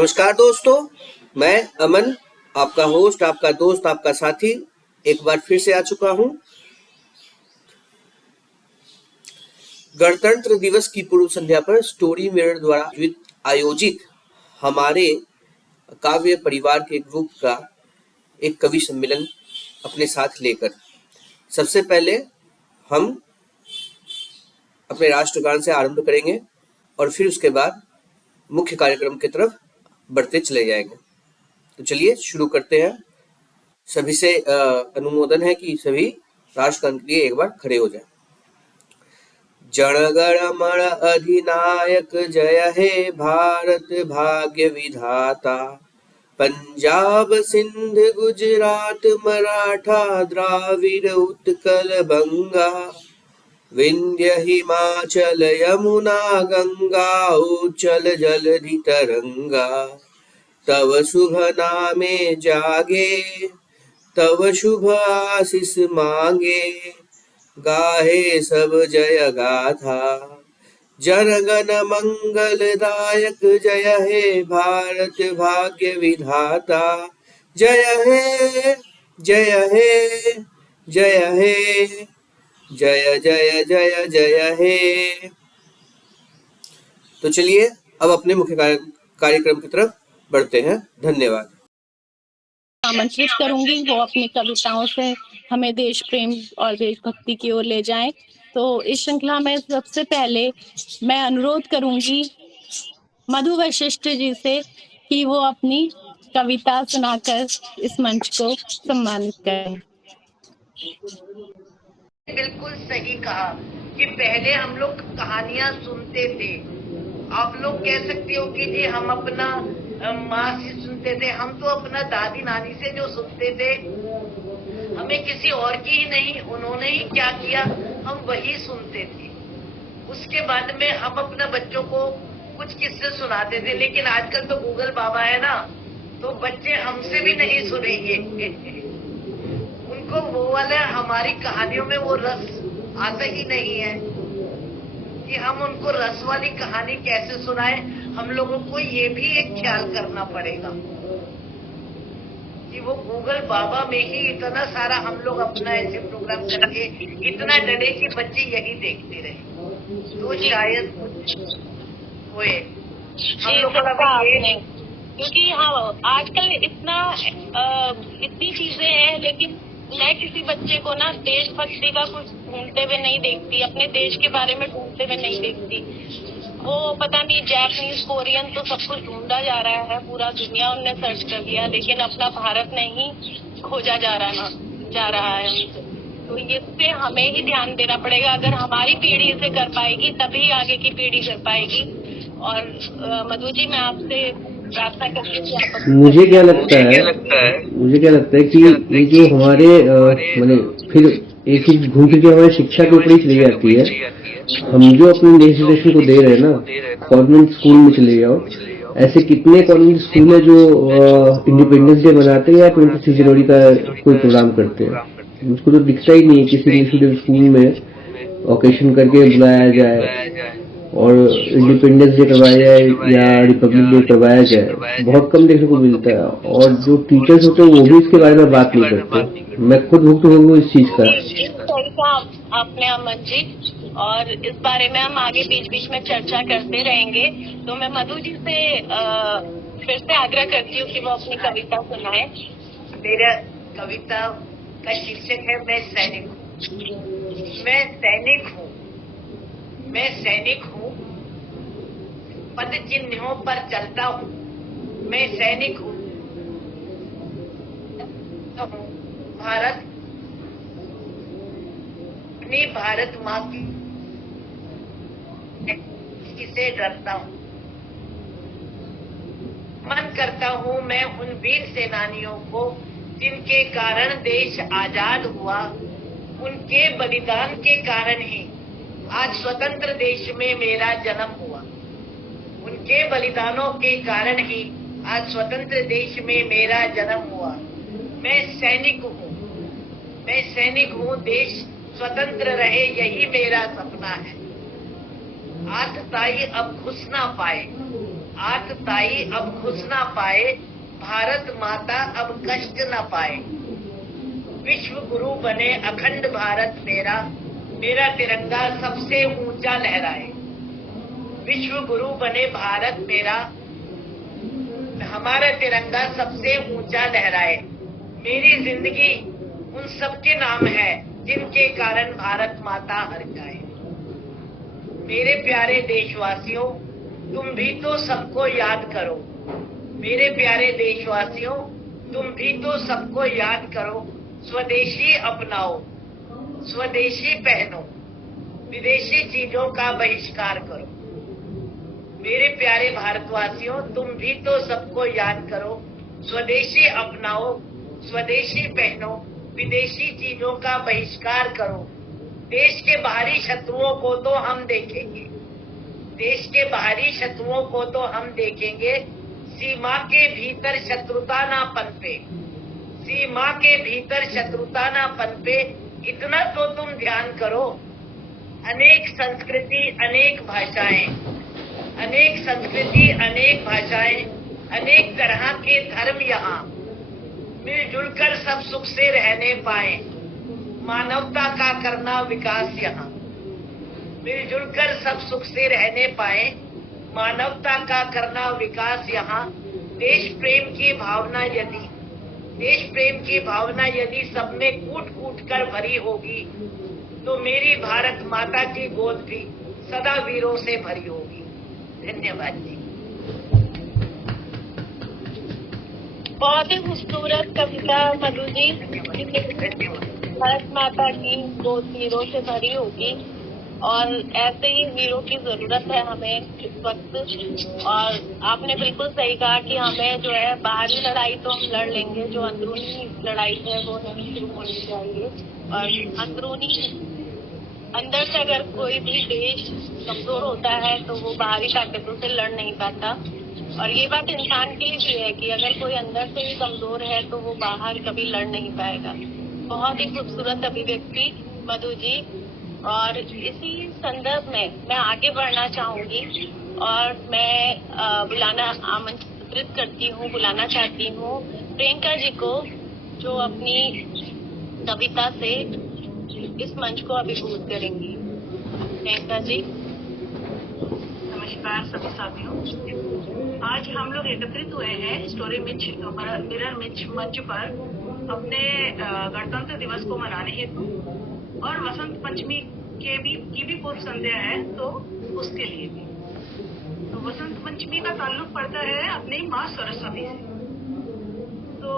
नमस्कार दोस्तों, मैं अमन, आपका होस्ट, आपका दोस्त, आपका साथी एक बार फिर से आ चुका हूं। गणतंत्र दिवस की पूर्व संध्या पर स्टोरी मिरर द्वारा आयोजित हमारे काव्य परिवार के ग्रुप का एक कवि सम्मेलन अपने साथ लेकर सबसे पहले हम अपने राष्ट्रगान से आरंभ करेंगे और फिर उसके बाद मुख्य कार्यक्रम की तरफ बढ़ते चले जाएंगे। तो चलिए शुरू करते हैं। सभी से अनुमोदन है कि सभी राष्ट्रगान के लिए एक बार खड़े हो जाएं। जनगण मन अधिनायक जय हे भारत भाग्य विधाता, पंजाब सिंध गुजरात मराठा द्राविड़ उत्कल बंगा, विंध्य हिमाचल यमुना गंगा उच्चल जलधि तरंगा, तव शुभ नामे जागे तव शुभ आशीष मांगे, गाहे सब जय गाथा, जनगण मंगलदायक जय हे भारत भाग्य विधाता, जय हे जय हे जय हे जय जय जय जय हे। तो चलिए अब अपने मुख्य कार्यक्रम की तरफ बढ़ते हैं। धन्यवाद। आमंत्रित करूंगी वो अपनी कविताओं से हमें देश प्रेम और देशभक्ति की ओर ले जाएं। तो इस श्रृंखला में सबसे पहले मैं अनुरोध करूंगी मधु वशिष्ठ जी से कि वो अपनी कविता सुनाकर इस मंच को सम्मानित करें। बिल्कुल सही कहा कि पहले हम लोग कहानियां सुनते थे। आप लोग कह सकते हो कि जी हम अपना माँ से सुनते थे, हम तो अपना दादी नानी से जो सुनते थे, हमें किसी और की ही नहीं, उन्होंने ही क्या किया हम वही सुनते थे। उसके बाद में हम अपना बच्चों को कुछ किस्से सुनाते थे, लेकिन आजकल तो गूगल बाबा है ना, तो बच्चे हमसे भी नहीं सुनेंगे। उनको वो वाला हमारी कहानियों में वो रस आता ही नहीं है कि हम उनको रस वाली कहानी कैसे सुनाएं। हम लोगों को ये भी एक ख्याल करना पड़ेगा कि वो गूगल बाबा में ही इतना सारा हम लोग अपना ऐसे प्रोग्राम करके इतना डरे कि बच्चे यही देखते रहे, तो शायद कुछ होए। हम लोग का ये क्योंकि हाँ आजकल इतनी चीजें हैं, लेकिन मैं किसी बच्चे को ना देशभक्ति का कुछ ढूंढते हुए नहीं देखती, अपने देश के बारे में ढूंढते हुए नहीं देखती। वो पता नहीं जैपनीज कोरियन तो सब कुछ ढूंढा जा रहा है, पूरा दुनिया उनने सर्च कर लिया, लेकिन अपना भारत नहीं खोजा जा रहा है उनसे। तो इस पे हमें ही ध्यान देना पड़ेगा। अगर हमारी पीढ़ी इसे कर पाएगी तभी आगे की पीढ़ी कर पाएगी। और मधु जी मैं आपसे प्रार्थना करती हूँ। मुझे क्या लगता है कि ये जो हमारे मैंने फिर एक ही घूम फिर के हमारे शिक्षा के ऊपर ही चली जाती है। हम जो अपने नेशनल को दे रहे हैं ना, कॉन्वेंट स्कूल में चले जाओ, ऐसे कितने कॉन्वेंट स्कूल है जो इंडिपेंडेंस डे मनाते हैं या 26 जनवरी का कोई प्रोग्राम करते हैं। उसको तो दिखता ही नहीं किसी इंग्लिश स्कूल में ओकेशन करके बुलाया जाए और इंडिपेंडेंस डे करवाया जाए या रिपब्लिक डे करवाया जाए, बहुत कम देखने को मिलता है। और जो टीचर्स होते हैं वो भी इसके बारे में बात नहीं करते। मैं खुद भुगत हूँ इस चीज का। आपने अमन जी, और इस बारे में हम आगे बीच बीच में चर्चा करते रहेंगे। तो मैं मधु जी से फिर से आग्रह करती हूँ कि वो अपनी कविता सुनाए। मेरा कविता का शीर्षक है मैं सैनिक हूँ। मैं सैनिक हूँ, मैं सैनिक हूँ, पद चिन्हों पर चलता हूँ। मैं सैनिक हूँ, भारत अपनी भारत माँ की से डरता हूँ। मन करता हूँ मैं उन वीर सेनानियों को जिनके कारण देश आजाद हुआ। उनके बलिदान के कारण ही आज स्वतंत्र देश में मेरा जन्म हुआ। उनके बलिदानों के कारण ही आज स्वतंत्र देश में मेरा जन्म हुआ। मैं सैनिक हूँ, मैं सैनिक हूँ, देश स्वतंत्र रहे यही मेरा सपना है। आतताई अब घुस ना पाए, आत पाक ताई अब खुश ना पाए, भारत माता अब कष्ट न पाए। विश्व गुरु बने अखंड भारत मेरा, मेरा तिरंगा सबसे ऊंचा लहराए। विश्व गुरु बने भारत मेरा, हमारा तिरंगा सबसे ऊंचा लहराए। मेरी जिंदगी उन सबके नाम है जिनके कारण भारत माता हर जाए। मेरे प्यारे देशवासियों, तुम भी तो सबको याद करो। मेरे प्यारे देशवासियों, तुम भी तो सबको याद करो। स्वदेशी अपनाओ, स्वदेशी पहनो, विदेशी चीजों का बहिष्कार करो। मेरे प्यारे भारतवासियों, तुम भी तो सबको याद करो। स्वदेशी अपनाओ, स्वदेशी पहनो, विदेशी चीजों का बहिष्कार करो। देश के बाहरी शत्रुओं को तो हम देखेंगे, देश के बाहरी शत्रुओं को तो हम देखेंगे। सीमा के भीतर शत्रुता ना पनपे, सीमा के भीतर शत्रुता ना पनपे, इतना तो तुम ध्यान करो। अनेक संस्कृति, अनेक भाषाएं, अनेक संस्कृति, अनेक भाषाएं, अनेक तरह के धर्म यहाँ मिलजुल कर सब सुख से रहने पाए। मानवता का करना विकास यहाँ, मिलजुल कर सब सुख से रहने पाए। मानवता का करना विकास यहाँ। देश प्रेम की भावना यदि, देश प्रेम की भावना यदि सब में कूट कूट कर भरी होगी, तो मेरी भारत माता की गोद भी सदा वीरों से भरी होगी। धन्यवाद जी। बहुत ही खूबसूरत कविता मधु जी। भारत माता की गोद वीरों से भरी होगी और ऐसे ही वीरों की जरूरत है हमें इस वक्त। और आपने बिल्कुल सही कहा कि हमें जो है बाहरी लड़ाई तो हम लड़ लेंगे, जो अंदरूनी लड़ाई है वो नहीं शुरू होनी चाहिए। और अंदरूनी अंदर से अगर कोई भी देश कमजोर होता है तो वो बाहरी ताकतों से लड़ नहीं पाता। और ये बात इंसान के लिए भी है कि अगर कोई अंदर से ही कमजोर है तो वो बाहर कभी लड़ नहीं पाएगा। बहुत ही खूबसूरत अभिव्यक्ति मधु जी। और इसी संदर्भ में मैं आगे बढ़ना चाहूंगी और मैं बुलाना चाहती हूँ प्रियंका जी को, जो अपनी कविता से इस मंच को अभिभूत करेंगी। प्रियंका जी। नमस्कार सभी साथियों। आज हम लोग एकत्रित हुए हैं स्टोरी मिरर मंच पर अपने गणतंत्र दिवस को मनाने हेतु और वसंत पंचमी की भी पूर्व संध्या है तो उसके लिए भी। तो वसंत पंचमी का ताल्लुक पड़ता है अपनी माँ सरस्वती से। तो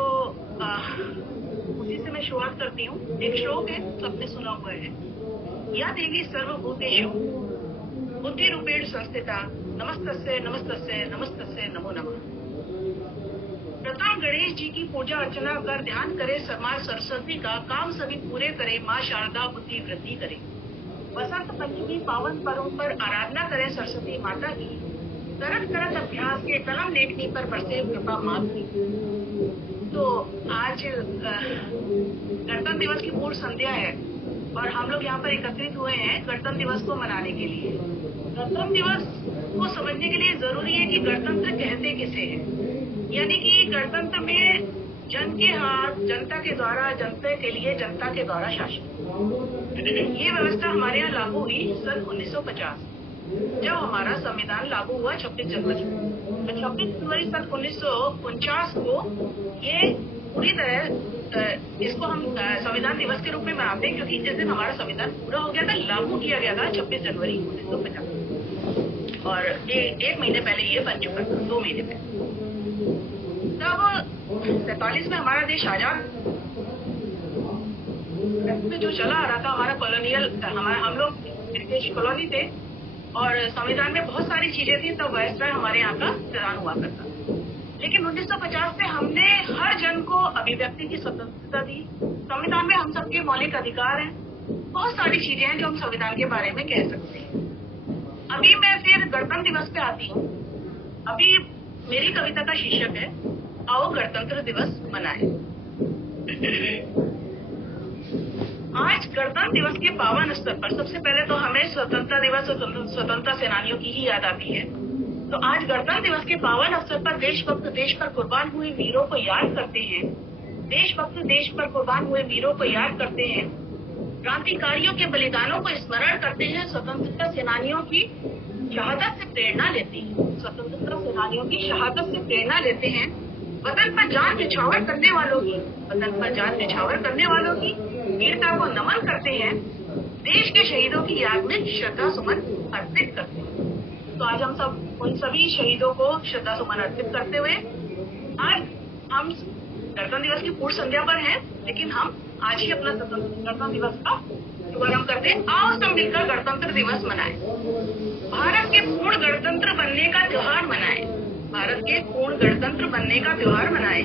उसी से मैं शुरुआत करती हूँ। एक श्लोक है, सबने सुना हुआ है। या देवी सर्वभूतेषु बुद्धिरूपेण संस्थिता, नमस्तस्यै नमस्तस्यै नमस्तस्यै नमो नमः। प्रथम गणेश जी की पूजा अर्चना कर ध्यान करे माँ सरस्वती का, काम सभी पूरे करे माँ शारदा बुद्धि वृद्धि करे। वसंत पंचमी पावन पर्व पर आराधना करे सरस्वती माता की, करत करत अभ्यास के कलम लेखनी पर बरसे कृपा माँ की। तो आज गणतंत्र दिवस की पूर्व संध्या है और हम लोग यहाँ पर एकत्रित हुए हैं गणतंत्र दिवस को मनाने के लिए। गणतंत्र दिवस को समझने के लिए जरूरी है कि गणतंत्र कहते किसे हैं। यानी कि गणतंत्र में जन के हाथ, जनता के द्वारा, जनता के लिए, जनता के द्वारा शासन। ये व्यवस्था हमारे यहाँ लागू हुई सन 1950 जब हमारा संविधान लागू हुआ 26 जनवरी। तो 26 जनवरी सन 1949 को ये पूरी तरह इसको हम संविधान दिवस के रूप में मनाते हैं, क्योंकि जिस दिन हमारा संविधान पूरा हो गया था, लागू किया गया था 26 जनवरी 1950। और एक महीने पहले ये बन चुका था, 2 महीने पहले। तब 47 में हमारा देश आजाद में जो चला आ रहा था हमारा कॉलोनियल, हम लोग ब्रिटिश कॉलोनी थे और संविधान में बहुत सारी चीजें थी, तब वायसराय हमारे यहाँ का प्रधान हुआ करता। लेकिन 1950 में हमने हर जन को अभिव्यक्ति की स्वतंत्रता दी। संविधान में हम सबके मौलिक अधिकार हैं, बहुत सारी चीजें हैं जो हम संविधान के बारे में कह सकते हैं। अभी मैं फिर गणतंत्र दिवस पे आती हूँ। अभी मेरी कविता का शीर्षक है आओ गणतंत्र दिवस मनाएं। आज गणतंत्र दिवस के पावन स्तर पर सबसे पहले तो हमें स्वतंत्रता दिवस और स्वतंत्रता सेनानियों की ही याद आती है। तो आज गणतंत्र दिवस के पावन अवसर पर देशभक्त देश पर कुर्बान हुए वीरों को याद करते हैं। देशभक्त देश पर कुर्बान हुए वीरों को याद करते हैं। क्रांतिकारियों के बलिदानों को स्मरण करते हैं। स्वतंत्रता सेनानियों की शहादत से प्रेरणा लेते हैं। स्वतंत्रता सेनानियों की शहादत से प्रेरणा लेते हैं। वतन पर जान न्यौछावर करने वालों की, वतन पर जान न्यौछावर करने वालों की वीरता को नमन करते हैं। देश के शहीदों की याद में श्रद्धा सुमन अर्पित करते हैं। तो आज हम सब उन सभी शहीदों को श्रद्धा सुमन अर्पित करते हुए आज हम गणतंत्र दिवस की पूर्व संध्या पर हैं, लेकिन हम आज ही अपना गणतंत्र दिवस का शुभारंभ करते हैं। आओ सब मिलकर गणतंत्र दिवस मनाएं। भारत के पूर्ण गणतंत्र बनने का त्योहार मनाएं। भारत के पूर्ण गणतंत्र बनने का त्योहार मनाएं।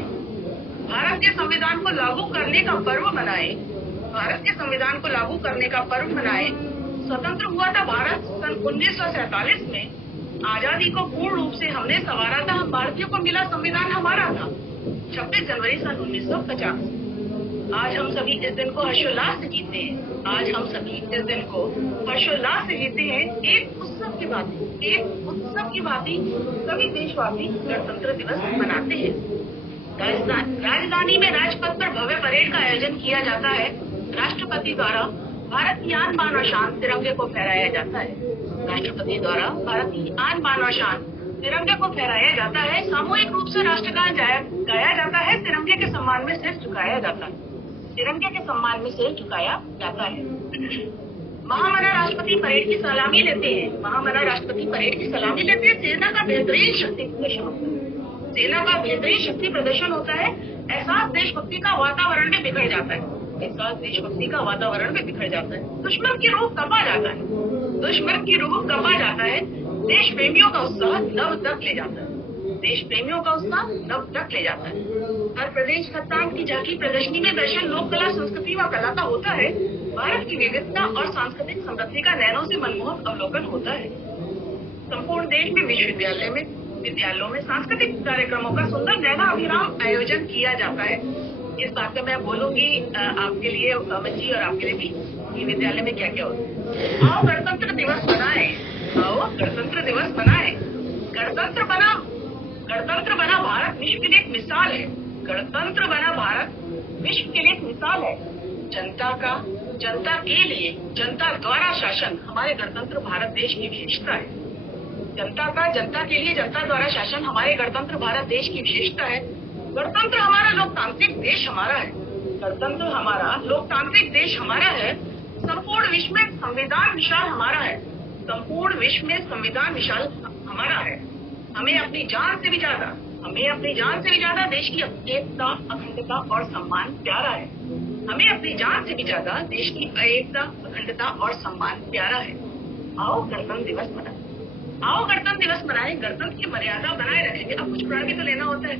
भारत के संविधान को लागू करने का पर्व मनाएं। भारत के संविधान को लागू करने का पर्व मनाएं। स्वतंत्र हुआ था भारत सन 1947 में। आजादी को पूर्ण रूप से हमने संवारा था। हम भारतीयों को मिला संविधान हमारा था 26 जनवरी सन 1950। आज हम सभी इस दिन को हर्षोल्लास से जीते हैं। आज हम सभी इस दिन को हर्षोल्लास से जीते हैं। एक उत्सव की भांति सभी देशवासी गणतंत्र दिवस मनाते हैं। राजधानी में राजपथ पर भव्य परेड का आयोजन किया जाता है। राष्ट्रपति द्वारा भारत की आन बान और शान तिरंगे को फहराया जाता है। राष्ट्रपति द्वारा भारत की आन बान और शान तिरंगे को फहराया जाता है। सामूहिक रूप से राष्ट्रगान गाया जाता है। तिरंगे के सम्मान में सिर झुकाया जाता है। तिरंगे के सम्मान में सिर झुकाया जाता है। महामना राष्ट्रपति परेड की सलामी लेते हैं। महामना राष्ट्रपति परेड की सलामी लेते हैं। सेना का बेहतरीन शक्ति प्रदर्शन होता है। सेना का बेहतरीन शक्ति प्रदर्शन होता है। एहसास देशभक्ति का वातावरण में बिखर जाता है। एहसास देशभक्ति का वातावरण में बिखर जाता है। दुश्मन की रूह कपा जाता है। दुश्मन की रूह कपा जाता है। देश प्रेमियों का उत्साह नव तक ले जाता है। देश प्रेमियों का उत्साह नव तक ले जाता है। हर प्रदेश खत्तान की झांकी प्रदर्शनी में दर्शन लोक कला, संस्कृति व कला का होता है। भारत की विविधता और सांस्कृतिक समृद्धि का नैनों से मनमोहक अवलोकन होता है। संपूर्ण देश में विद्यालयों में सांस्कृतिक कार्यक्रमों का सुंदर नैना अभिराम आयोजन किया जाता है। इस बात में मैं बोलूंगी आपके लिए अमन जी और आपके लिए भी कि विद्यालय में क्या क्या होता है। आओ गणतंत्र दिवस मनाएं। आओ गणतंत्र दिवस मनाएं। गणतंत्र बना भारत विश्व के लिए एक मिसाल है। गणतंत्र बना भारत विश्व के लिए एक मिसाल है। जनता के लिए जनता द्वारा शासन हमारे गणतंत्र भारत देश की विशेषता है। जनता के लिए जनता द्वारा शासन हमारे गणतंत्र भारत देश की विशेषता है। गणतंत्र हमारा लोकतांत्रिक देश हमारा है। गणतंत्र हमारा लोकतांत्रिक देश हमारा है। संपूर्ण विश्व में संविधान विशाल हमारा है। संपूर्ण विश्व में संविधान विशाल हमारा है। हमें अपनी जान से भी ज्यादा देश की एकता, अखंडता और सम्मान प्यारा है। हमें अपनी जान से भी ज्यादा देश की एकता, अखंडता और सम्मान प्यारा है। आओ गणतंत्र दिवस मनाएं। आओ गणतंत्र दिवस मनाएं। गणतंत्र की मर्यादा बनाए रखेंगे। अब कुछ प्रण भी तो लेना होता है।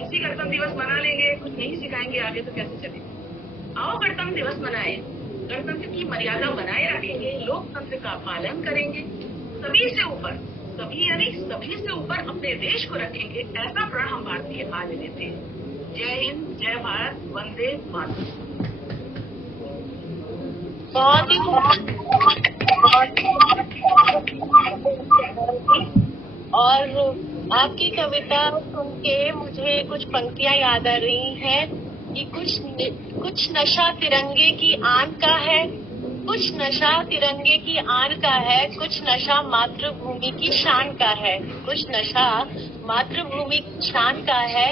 इसी गणतंत्र दिवस मना लेंगे, कुछ नहीं सिखाएंगे आगे तो कैसे चलेगा। आओ गणतंत्र दिवस मनाएं। गणतंत्र की मर्यादा बनाए रखेंगे। लोकतंत्र का पालन करेंगे। सभी से ऊपर अपने देश को रखेंगे। ऐसा प्रण हम भारतीय आज लेते हैं। जय हिंद, जय भारत, वंदे मातरम। बहुत ही और आपकी कविता सुन के मुझे कुछ पंक्तियां याद आ रही हैं कि कुछ नशा तिरंगे की आन का है, कुछ नशा तिरंगे की आन का है, कुछ नशा मातृभूमि की शान का है, कुछ नशा मातृभूमि की शान का है।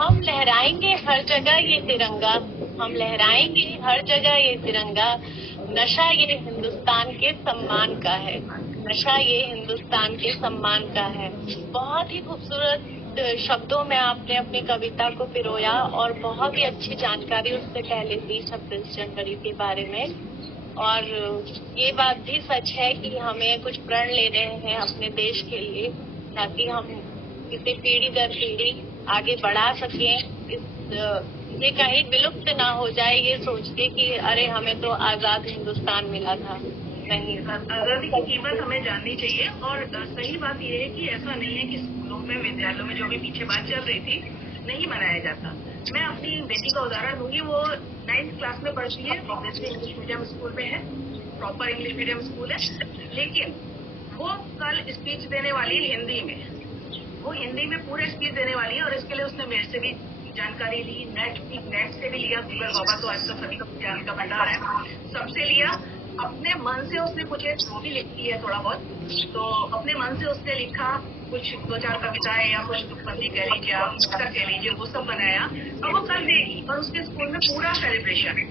हम लहराएंगे हर जगह ये तिरंगा, हम लहराएंगे हर जगह ये तिरंगा। नशा ये हिंदुस्तान के सम्मान का है, नशा ये हिंदुस्तान के सम्मान का है। बहुत ही खूबसूरत शब्दों में आपने अपनी कविता को पिरोया और बहुत ही अच्छी जानकारी उससे पहले दी 26 जनवरी के बारे में। और ये बात भी सच है कि हमें कुछ प्रण लेने हैं अपने देश के लिए, ताकि हम इसे पीढ़ी दर पीढ़ी आगे बढ़ा सकें। ये कहीं विलुप्त ना हो जाए ये सोच के कि अरे हमें तो आजाद हिंदुस्तान मिला था। नहीं, आजादी की कीमत हमें जाननी चाहिए। और सही बात यह है कि ऐसा नहीं है कि स्कूलों में, विद्यालयों में जो भी पीछे बात चल रही थी नहीं मनाया जाता। मैं अपनी बेटी का उदाहरण दूंगी। वो 9th क्लास में पढ़ती है। ऑब्वियसली इंग्लिश मीडियम स्कूल में है, प्रॉपर इंग्लिश मीडियम स्कूल है। लेकिन वो कल स्पीच देने वाली हिंदी में, वो हिंदी में पूरे स्पीच देने वाली है और इसके लिए उसने मेरे से भी जानकारी ली, नेट से भी लिया, गूगल होगा तो आज तो सभी को ज्ञान का भंडार है, सबसे लिया। अपने मन से उसने कुछ एक वो भी लिखती है थोड़ा बहुत, तो अपने मन से उसने लिखा कुछ 2-4 कविताएं या कुछ तुकबंदी कह लीजिए, पुस्तक कह लीजिए, वो सब बनाया और वो कल देगी। और उसके स्कूल में पूरा सेलिब्रेशन है,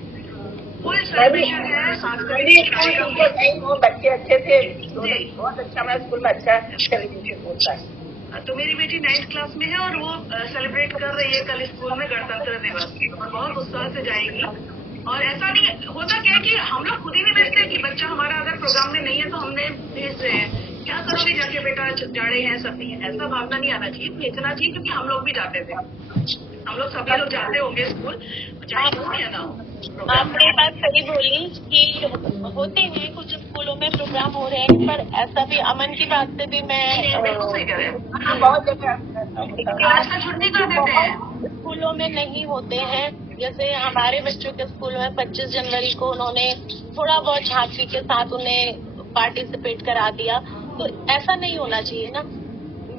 फुल सेलिब्रेशन है, सांस्कृतिक कार्यक्रम। वो बच्चे अच्छे थे, बहुत अच्छा, हमारे स्कूल में अच्छा सेलिब्रेशन होता है। तो मेरी बेटी 9th क्लास में है और वो सेलिब्रेट कर रही है कल स्कूल में गणतंत्र दिवस और बहुत उत्साह से जाएगी। और ऐसा नहीं होता क्या कि हम लोग खुद ही नहीं भेजते कि बच्चा हमारा अगर प्रोग्राम में नहीं है तो हमने भेज रहे हैं, क्या करोगे जाके बेटा, जाड़े हैं सब नहीं है, ऐसा भावना नहीं आना चाहिए, भेजना चाहिए। क्योंकि हम लोग भी जाते थे, हम लोग सभी लोग जाते होंगे स्कूल, चाहे हो या ना हो। आपने ये बात सही बोली कि होते हैं कुछ स्कूलों में प्रोग्राम हो रहे हैं, पर ऐसा भी अमन की बात से भी मैं बिल्कुल सही कह रहे हैं, बहुत जगह क्लास का छुट्टी कर देते हैं। स्कूलों में नहीं होते हैं। जैसे हमारे बच्चों के स्कूल में 25 जनवरी को उन्होंने थोड़ा बहुत झांकी के साथ उन्हें पार्टिसिपेट करा दिया, तो ऐसा नहीं होना चाहिए ना।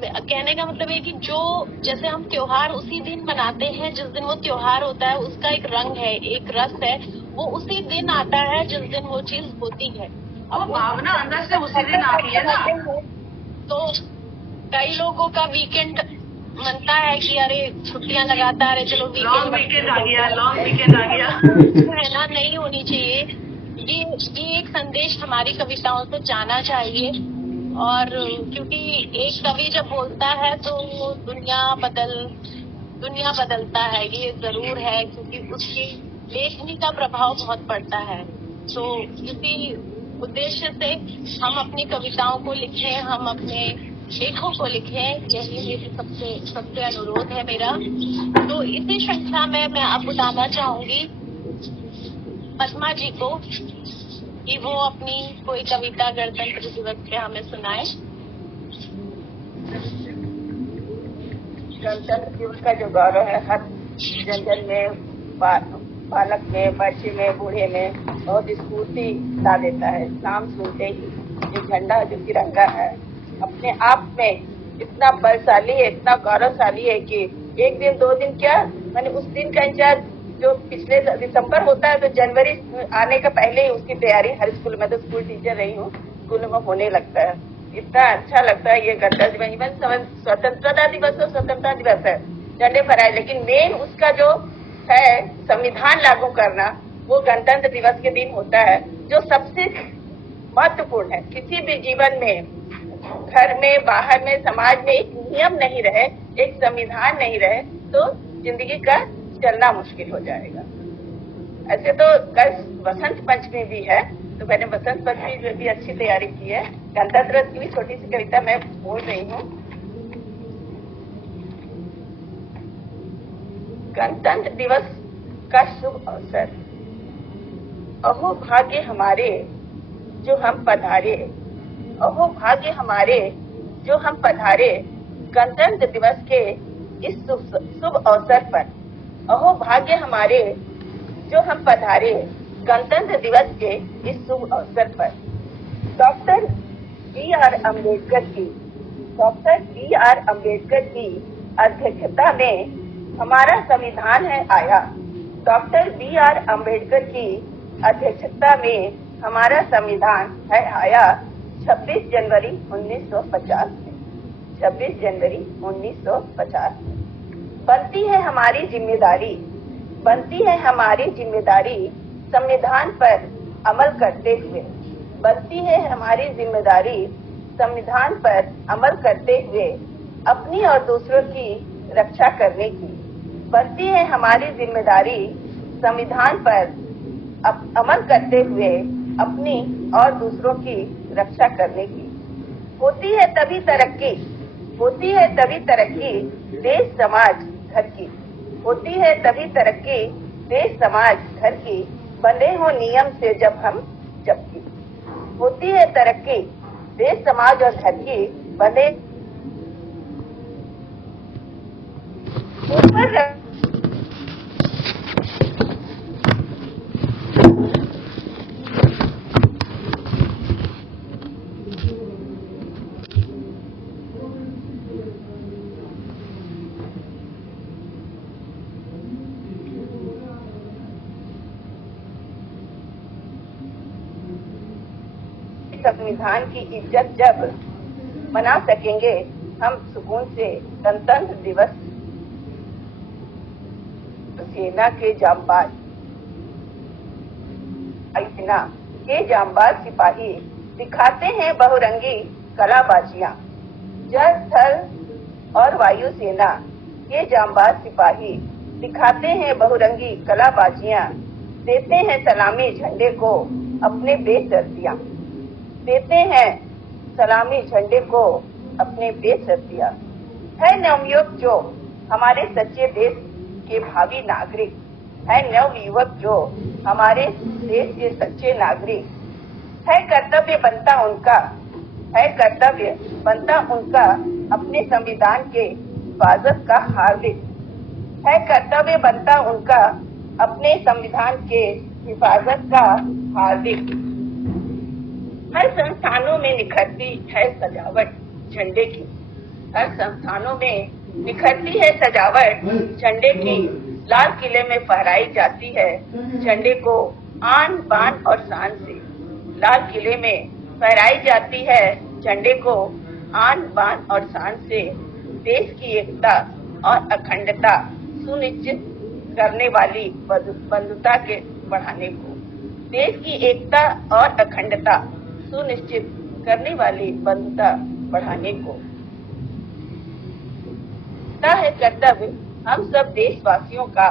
कहने का मतलब है कि जो जैसे हम त्योहार उसी दिन मनाते हैं जिस दिन वो त्योहार होता है, उसका एक रंग है, एक रस है, वो उसी दिन आता है जिस दिन वो चीज होती है। अब भावना अंदर से उसी दिन आती है ना। तो कई लोगों का वीकेंड मनता है कि अरे छुट्टियां लगाता है, चलो लॉन्ग वीकेंड आ गया, लॉन्ग वीकेंड आ गया, है ना, नहीं होनी चाहिए। ये एक संदेश हमारी कविताओं से जाना चाहिए। और क्योंकि एक कवि जब बोलता है तो दुनिया बदलता है, ये जरूर है, क्योंकि उसकी लेखनी का प्रभाव बहुत पड़ता है। तो इसी उद्देश्य से हम अपनी कविताओं को लिखें, हम अपने लेखों को लिखें, यही मेरी सबसे अनुरोध है मेरा। तो इसी श्रृंखला में मैं अब बताना चाहूंगी पद्मा जी को कि वो अपनी कोई कविता गणतंत्र दिवस पे हमें सुनाए। गणतंत्र दिवस का जो गौरव है हर जन में, बालक में, बच्चे में, बूढ़े में बहुत स्फूर्ति ला देता है। नाम सुनते ही ये झंडा जो तिरंगा है अपने आप में इतना बलशाली है, इतना गौरवशाली है कि एक दिन 2 दिन क्या, मैंने उस दिन का इंतजार जो पिछले दिसंबर होता है तो जनवरी आने का पहले ही उसकी तैयारी हर स्कूल में, तो स्कूल टीचर रही हूँ, स्कूलों में होने लगता है। इतना अच्छा लगता है ये गणतंत्र दिवस, स्वतंत्रता दिवस और स्वतंत्रता दिवस है, झंडे फहराए, लेकिन मेन उसका जो है संविधान लागू करना वो गणतंत्र दिवस के दिन होता है, जो सबसे महत्वपूर्ण है। किसी भी जीवन में, घर में, बाहर में, समाज में एक नियम नहीं रहे, एक संविधान नहीं रहे तो जिंदगी का चलना मुश्किल हो जाएगा। ऐसे तो कल वसंत पंचमी भी है, तो मैंने वसंत पंचमी में भी अच्छी तैयारी की है। गणतंत्र की भी छोटी सी कविता मैं बोल रही हूँ। गणतंत्र दिवस का शुभ अवसर, अहो भाग्य हमारे जो हम पधारे, अहो भाग्य हमारे जो हम पधारे गणतंत्र दिवस के इस शुभ अवसर पर, अहो भाग्य हमारे जो हम पधारे गणतंत्र दिवस के इस शुभ अवसर पर। Doctor B.R. अम्बेडकर की अध्यक्षता में हमारा संविधान है आया। Doctor B.R. अम्बेडकर की अध्यक्षता में हमारा संविधान है आया 26 जनवरी 1950 में। 26 जनवरी 1950 में बनती है हमारी जिम्मेदारी, बनती है हमारी जिम्मेदारी संविधान पर अमल करते हुए, बनती है हमारी जिम्मेदारी संविधान पर अमल करते हुए अपनी और दूसरों की रक्षा करने की। बनती है हमारी जिम्मेदारी संविधान पर अमल करते हुए अपनी और दूसरों की रक्षा करने की। होती है तभी तरक्की, होती है तभी तरक्की देश समाज घर की। होती है तभी तरक्की देश समाज घर की, बंधे हो नियम से जब हम जबकि। होती है तरक्की देश समाज और घर की, बंधे ऊपर संविधान की इज्जत जब मना सकेंगे, हम सुकून से गणतंत्र दिवस सेना के जांबाज सेना के जांबाज सिपाही दिखाते हैं बहुरंगी कलाबाजियां। जल, थल और वायु सेना के जांबाज सिपाही दिखाते हैं बहुरंगी कलाबाजियां, देते हैं सलामी झंडे को अपने बेदर्दियां, देते हैं सलामी झंडे को अपने बेदर्दियां। है नवयुवक जो हमारे सच्चे देश के भावी नागरिक, है नवयुवक जो हमारे देश के सच्चे नागरिक। है कर्तव्य बनता उनका, है कर्तव्य बनता उनका अपने संविधान के हिफाजत का हार्दिक, है कर्तव्य बनता उनका अपने संविधान के हिफाजत का हार्दिक। हर संस्थानों में निखरती है सजावट झंडे की, हर संस्थानों में निखरती है सजावट झंडे की। लाल किले में फहराई जाती है झंडे को आन बान और शान से, लाल किले में फहराई जाती है झंडे को आन बान और शान से। देश की एकता और अखंडता सुनिश्चित करने वाली बंधुता के बढ़ाने को, देश की एकता और अखंडता सुनिश्चित करने वाली बंधुता बढ़ाने को। बनता है कर्तव्य हम सब देशवासियों का,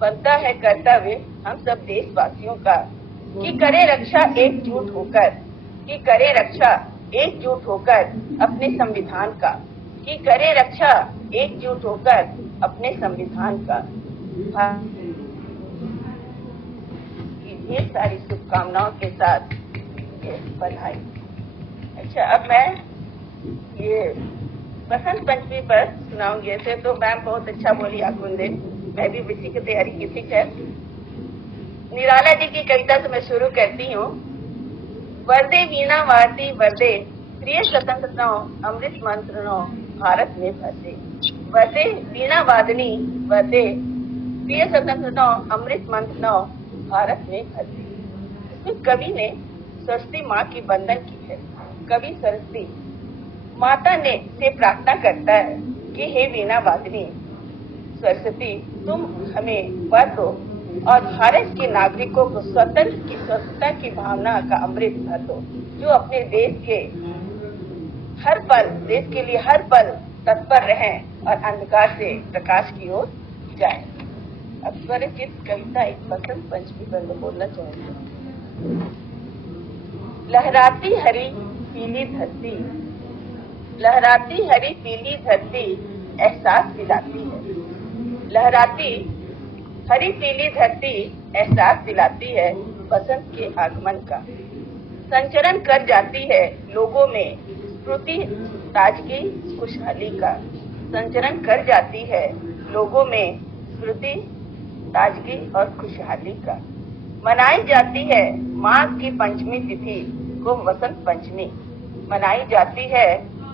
बनता है कर्तव्य हम सब देशवासियों का कि करे रक्षा एकजुट होकर, कि करे रक्षा एकजुट होकर अपने संविधान का, कि करे रक्षा एकजुट होकर अपने संविधान का। ढेर सारी शुभकामनाओं के साथ बधाई। अच्छा, अब मैं ये बसंत पंचमी पर सुनाऊंगी। ऐसे तो मैम बहुत अच्छा बोली आकुंदे, मैं भी इसी की तैयारी की थी। खैर, निराला जी की कविता से मैं शुरू करती हूँ। वरदे वीणा वारती वरदे, प्रिय स्वतंत्रता अमृत मंत्रणो भारत में भरदे। वरदे वीणा वादनी वरदे, प्रिय स्वतंत्रता अमृत मंत्रणो भारत में भरदे। इसमें कवि ने सरस्वती माँ की वंदन की है। कवि सरस्वती माता ने से प्रार्थना करता है कि हे वीणा वादनी सरस्वती, तुम हमें वर दो और भारत के नागरिकों को स्वतंत्रता की भावना का अमृत भर दो, जो अपने देश के हर पल, देश के लिए हर पल तत्पर रहें और अंधकार से प्रकाश की ओर जाए। अब स्वरचित कविता एक बसंत पंचमी पर मैं बोलना चाहूंगी। लहराती हरी पीली धरती, लहराती हरी पीली धरती एहसास दिलाती है। लहराती हरी पीली धरती एहसास दिलाती है बसंत के आगमन का। संचरण कर जाती है लोगों में स्फूर्ति ताजगी खुशहाली का। संचरण कर जाती है लोगों में स्फूर्ति ताजगी और खुशहाली का। मनाई जाती है माघ की पंचमी तिथि को वसंत पंचमी। मनाई जाती है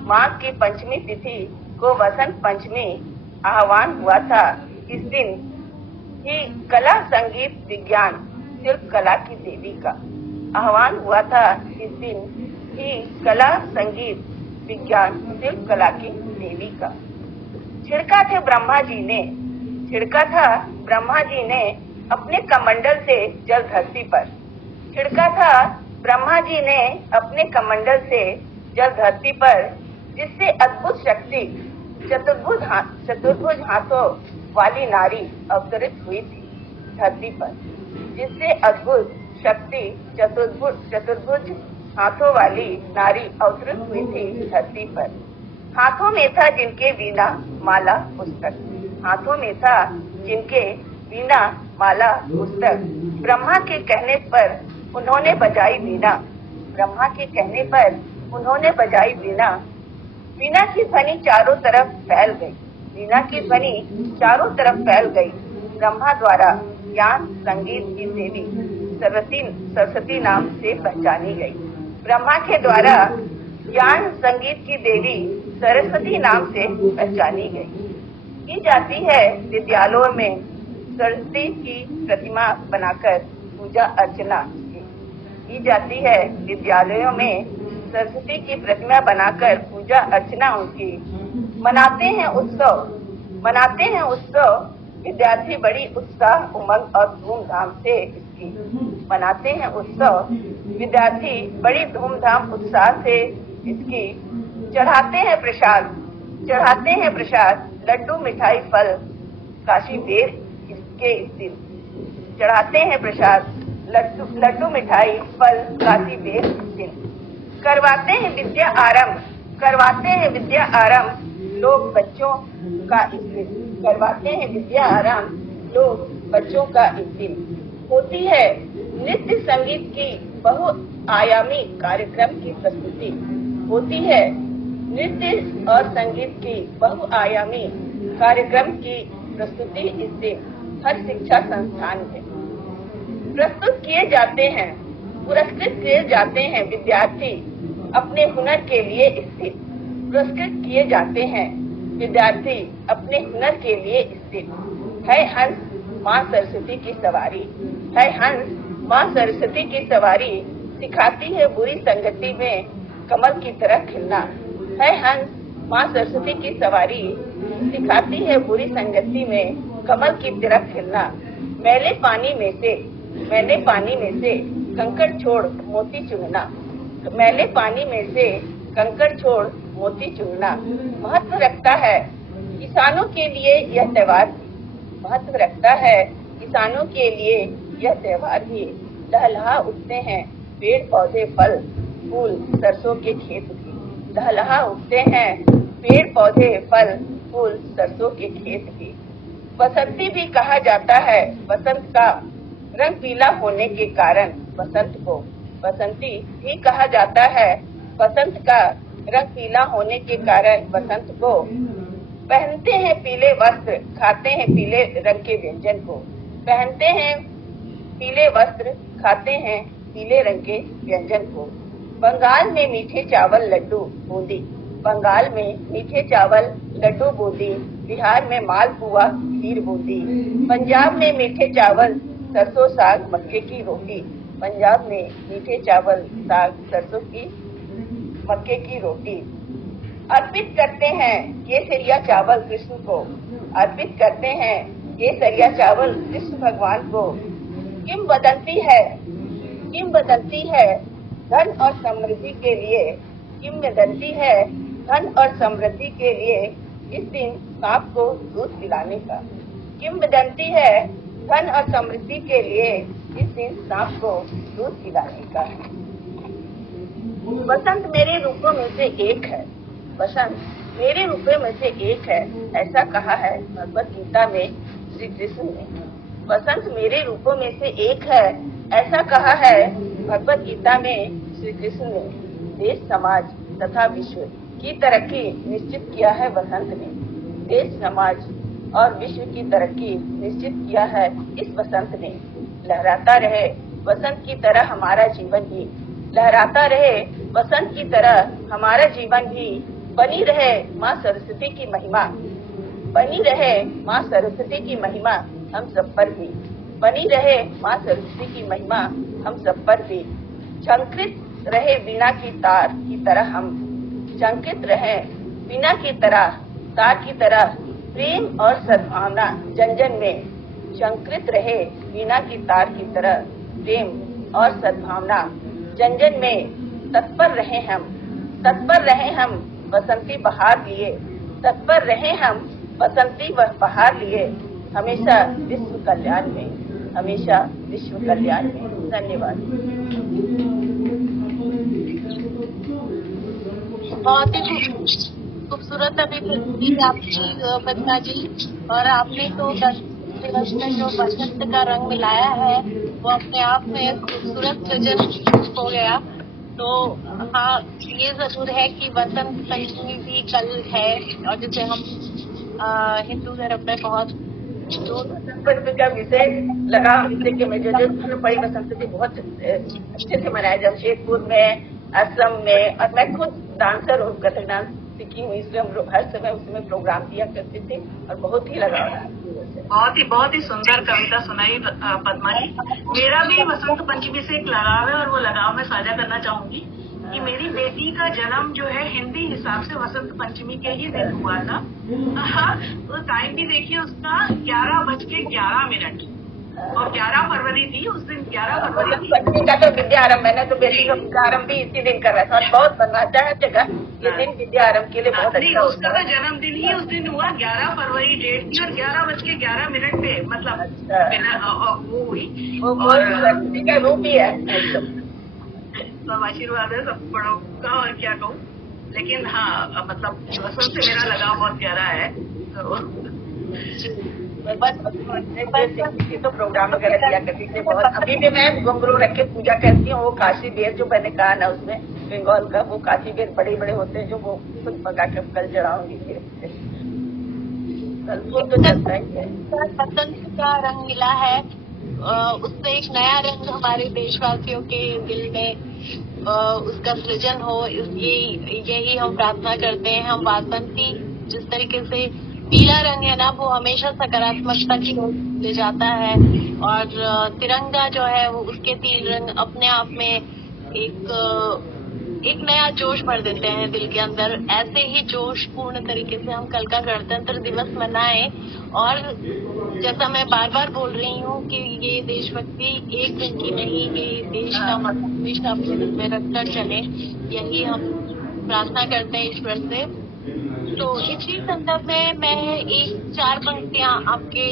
माघ की पंचमी तिथि को वसंत पंचमी। आह्वान हुआ था इस दिन ही कला संगीत विज्ञान शिल्प कला की देवी का। आह्वान हुआ था इस दिन ही कला संगीत विज्ञान शिल्प कला की देवी का। छिड़का थे ब्रह्मा जी ने, छिड़का था ब्रह्मा जी ने अपने कमंडल से जल धरती पर। छिड़का था ब्रह्मा जी ने अपने कमंडल से जल धरती पर, जिससे अद्भुत शक्ति चतुर्भुज हाथों वाली नारी अवतरित हुई थी धरती पर। जिससे अद्भुत शक्ति चतुर्भुज हाथों वाली नारी अवतरित हुई थी धरती पर। हाथों में था जिनके वीणा माला पुस्तक, हाथों में था जिनके वीणा माला पुस्तक। ब्रह्मा के कहने पर उन्होंने बजाई वीणा, ब्रह्मा के कहने पर उन्होंने बजाई वीणा। वीणा की ध्वनि चारों तरफ फैल गई, वीणा की ध्वनि चारों तरफ फैल गई। ब्रह्मा द्वारा ज्ञान संगीत की देवी सरस्वती नाम से पहचानी गई। ब्रह्मा के द्वारा ज्ञान संगीत की देवी सरस्वती नाम से पहचानी गई। की जाती है विद्यालयों में सरस्वती की प्रतिमा बनाकर पूजा अर्चना की। की जाती है। विद्यालयों में सरस्वती की प्रतिमा बनाकर पूजा अर्चना उनकी मनाते हैं उत्सव। विद्यार्थी बड़ी उत्साह उमंग और धूमधाम से इसकी मनाते हैं उत्सव। विद्यार्थी बड़ी धूमधाम उत्साह से इसकी चढ़ाते हैं प्रसाद लड्डू मिठाई फल काशी बेर इसके इस दिन चढ़ाते हैं प्रसाद लड्डू मिठाई फल काशी बेर इस दिन करवाते हैं विद्या आरंभ लोग बच्चों का इस दिन करवाते हैं विद्या आरंभ लोग बच्चों का इस दिन होती है नृत्य संगीत की बहुआयामी कार्यक्रम की प्रस्तुति होती है नृत्य और संगीत की बहुआयामी कार्यक्रम की प्रस्तुति इस दिन हर शिक्षा संस्थान में प्रस्तुत किए जाते हैं पुरस्कृत किए जाते हैं विद्यार्थी अपने हुनर के लिए स्थित पुरस्कृत किए जाते हैं विद्यार्थी अपने हुनर के लिए स्थित है हंस माँ सरस्वती की सवारी है हंस माँ सरस्वती की सवारी सिखाती है बुरी संगति में कमल की तरह खिलना है हंस माँ सरस्वती की सवारी सिखाती है बुरी संगति में कमल की तरह खिलना मैले पानी में से कंकड़ छोड़ मोती चुनना मैले पानी में से कंकड़ छोड़ मोती चुनना महत्व रखता है किसानों के लिए यह त्योहार महत्व रखता है किसानों के लिए यह त्योहार भी लहलहा उठते हैं पेड़ पौधे फल फूल सरसों के खेत भी लहलहा उठते हैं पेड़ पौधे फल फूल सरसों के खेत भी बसंती भी कहा जाता है बसंत का रंग पीला होने के कारण बसंत को बसंती भी कहा जाता है बसंत का रंग पीला होने के कारण बसंत को पहनते हैं पीले वस्त्र खाते हैं पीले रंग के व्यंजन को पहनते हैं पीले वस्त्र खाते हैं पीले रंग के व्यंजन को बंगाल में मीठे चावल लड्डू बूंदी बंगाल में मीठे चावल लड्डू बूंदी बिहार में मालपुआ खीर बूंदी पंजाब में मीठे चावल सरसों साग मक्के की रोटी पंजाब में मीठे चावल साग सरसों की मक्के की रोटी अर्पित करते हैं केसरिया चावल कृष्ण को अर्पित करते हैं केसरिया चावल कृष्ण भगवान को किंवदंती है धन और समृद्धि के लिए किंवदंती है धन और समृद्धि के लिए इस दिन सांप को दूध पिलाने का किंवदंती है धन और समृद्धि के लिए इस दिन सांप को दूध पिलाने का बसंत मेरे रूपों में से एक है बसंत मेरे रूपों में से एक है ऐसा कहा है भगवत गीता में श्री कृष्ण ने बसंत मेरे रूपों में से एक है ऐसा कहा है भगवत गीता में श्री कृष्ण ने देश समाज तथा विश्व की तरक्की निश्चित किया है बसंत ने देश समाज और विश्व की तरक्की निश्चित किया है इस बसंत ने लहराता रहे बसंत की तरह हमारा जीवन भी लहराता रहे बसंत की तरह हमारा जीवन भी बनी रहे माँ सरस्वती की महिमा बनी रहे माँ सरस्वती की महिमा हम सब पर भी बनी रहे माँ सरस्वती की महिमा हम सब पर भी झंकृत रहे वीणा की तार की तरह हम झंकृत रहे वीणा की तरह तार की तरह प्रेम और सद्भावना जन जन में झंकृत रहे वीणा की तार की तरह प्रेम और सद्भावना जन जन में तत्पर रहे हम बसंती बहार लिए तत्पर रहे हम बसंती बहार लिए हमेशा विश्व कल्याण में हमेशा विश्व कल्याण में धन्यवाद। बहुत ही खूबसूरत अभिव्यक्ति आपकी पद्मा जी और आपने तो 10 दिवस में जो बसंत का रंग मिलाया है वो अपने आप में खूबसूरत सृजन हो गया। तो हाँ ये जरूर है कि बसंत पंचमी भी कल है और जिसे हम हिंदू धर्म में बहुत बसंत का विषय लगा कि मैं जो पड़ी बसंत भी बहुत अच्छे से मनाया जमशेदपुर में असम में और मैं खुद डांसर हूँ कथक डांस सीखी हूँ, इसलिए हम लोग हर समय उसमें प्रोग्राम दिया करते थे और बहुत ही लगाव रहा। बहुत ही सुंदर कविता सुनाई पद्मा जी। मेरा भी वसंत पंचमी से एक लगाव है और वो लगाव मैं साझा करना चाहूंगी कि मेरी बेटी का जन्म जो है हिंदी हिसाब से वसंत पंचमी के ही दिन हुआ था। तो टाइम भी देखिए उसका 11:11 और 11 फरवरी थी उस दिन, 11 फरवरी थी। पंचमी का तो विद्यारंभ, मैंने तो बेटी का विद्यारंभ भी इसी दिन कर रहा था और बहुत बनवाता है जगह ये दिन विद्यारंभ के लिए बहुत अच्छा। उसका तो जन्मदिन ही उस दिन हुआ, 11 फरवरी डेट थी और 11:11 पे मतलब वो हुई। का रूप ही है, सब आशीर्वाद है सब बड़ों का और क्या कहूँ। लेकिन हाँ मतलब वसंत से मेरा लगाव बहुत गहरा है। तो प्रोग्राम वगैरह किया करती थी बहुत। अभी भी मैं घुंघरू रख के पूजा करती हूँ। वो काशी बेर जो मैंने कहा ना उसमें बंगाल का, वो काशी बेर बड़े बड़े होते हैं जो वो खुद पका के कल चढ़ाऊंगी। वो तो चलता ही है। बसंत का रंग मिला है, उससे एक नया रंग हमारे देशवासियों के दिल में उसका सृजन हो, यही हम प्रार्थना करते हैं। हम वासंती जिस तरीके से पीला रंग है ना, वो हमेशा सकारात्मकता की ओर ले जाता है और तिरंगा जो है वो उसके 3 रंग अपने आप में एक नया जोश भर देते हैं दिल के अंदर। ऐसे ही जोशपूर्ण तरीके से हम कल का गणतंत्र दिवस मनाएं और जैसा मैं बार बार बोल रही हूँ कि ये देशभक्ति एक दिन की नहीं, ये देश का मतलब हमेशा अपने दिल में रखकर चले, यही हम प्रार्थना करते हैं ईश्वर से। तो इसी संदर्भ में मैं एक 4 पंक्तियां आपके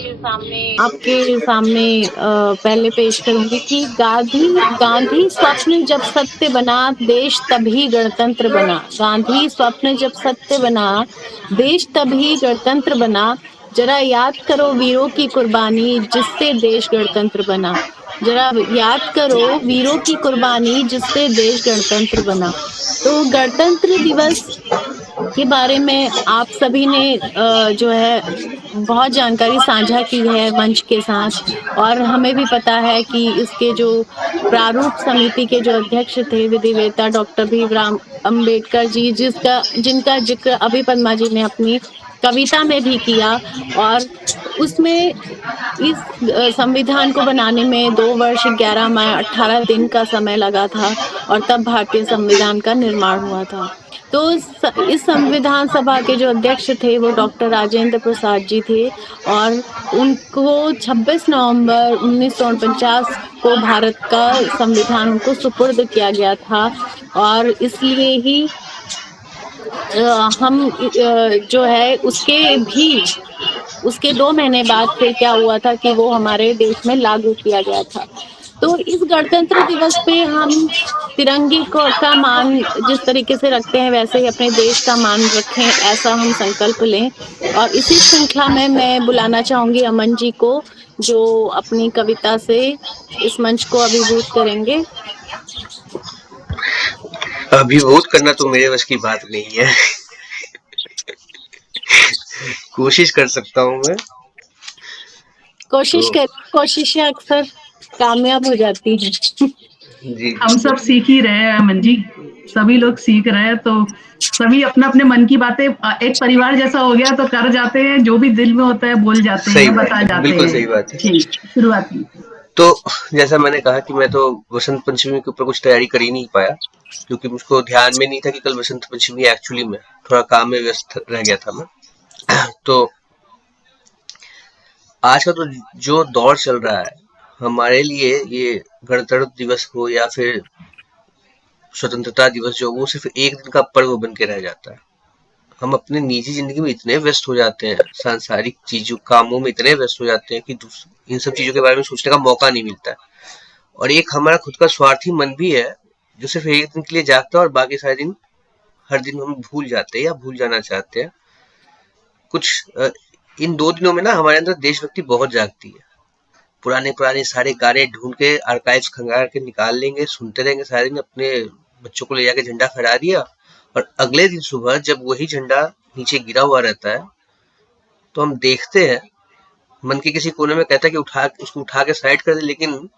सामने पहले पेश करूंगी कि गांधी स्वप्न जब सत्य बना, देश तभी गणतंत्र बना। गांधी स्वप्न जब सत्य बना, देश तभी गणतंत्र बना। जरा याद करो वीरों की कुर्बानी, जिससे देश गणतंत्र बना। जरा याद करो वीरों की कुर्बानी, जिससे देश गणतंत्र बना। तो गणतंत्र दिवस के बारे में आप सभी ने जो है बहुत जानकारी साझा की है मंच के साथ और हमें भी पता है कि इसके जो प्रारूप समिति के जो अध्यक्ष थे विधिवेता डॉक्टर भीमराव अंबेडकर जी, जिनका जिक्र अभी पद्मा जी ने अपनी कविता में भी किया और उसमें इस संविधान को बनाने में 2 वर्ष 11 माह 18 दिन का समय लगा था और तब भारतीय संविधान का निर्माण हुआ था। तो इस संविधान सभा के जो अध्यक्ष थे वो डॉक्टर राजेंद्र प्रसाद जी थे और उनको 26 नवंबर 1949 को भारत का संविधान उनको सुपुर्द किया गया था और इसलिए ही हम जो है उसके 2 महीने बाद फिर क्या हुआ था कि वो हमारे देश में लागू किया गया था। तो इस गणतंत्र दिवस पे हम तिरंगे का मान जिस तरीके से रखते हैं वैसे ही अपने देश का मान रखें, ऐसा हम संकल्प लें। और इसी श्रृंखला में मैं बुलाना चाहूंगी अमन जी को, जो अपनी कविता से इस मंच को अभिभूत करेंगे। अभिभूत करना तो मेरे वश की बात नहीं है। कोशिश कर सकता हूँ मैं। कोशिशें अक्सर कामयाब हो जाती हैं। जी हम सब सीख ही रहे हैं अमन जी, सभी लोग सीख रहे हैं। तो सभी अपने अपने मन की बातें एक परिवार जैसा हो गया तो कर जाते हैं, जो भी दिल में होता है बोल जाते हैं, बता जाते हैं। बिल्कुल सही बात है। ठीक, शुरुआत की। तो जैसा मैंने कहा कि मैं तो वसंत पंचमी के ऊपर कुछ तैयारी कर ही नहीं पाया क्योंकि मुझको ध्यान में नहीं था कि कल वसंत पंचमी एक्चुअली में थोड़ा काम में व्यस्त रह गया था मैं। तो आज का तो जो दौर चल रहा है हमारे लिए, ये गणतंत्र दिवस हो या फिर स्वतंत्रता दिवस जो, वो सिर्फ एक दिन का पर्व बन के रह जाता है। हम अपने निजी जिंदगी में इतने व्यस्त हो जाते हैं, सांसारिक चीजों कामों में इतने व्यस्त हो जाते हैं कि इन सब चीजों के बारे में सोचने का मौका नहीं मिलता है। और एक हमारा खुद का स्वार्थी मन भी है जो सिर्फ एक दिन के लिए जागता है और बाकी सारे दिन हर दिन हम भूल जाते हैं या भूल जाना चाहते हैं। कुछ इन 2 दिनों में ना हमारे अंदर देशभक्ति बहुत जागती है। पुराने सारे गाने ढूंढ के आर्काइव्स खंगाल के निकाल लेंगे, सुनते रहेंगे सारे दिन। अपने बच्चों को ले जाके झंडा फहरा दिया और अगले दिन सुबह जब वही झंडा नीचे गिरा हुआ रहता है तो हम देखते हैं, मन के किसी कोने में कहता है कि उसको उठा के साइड कर दे, लेकिन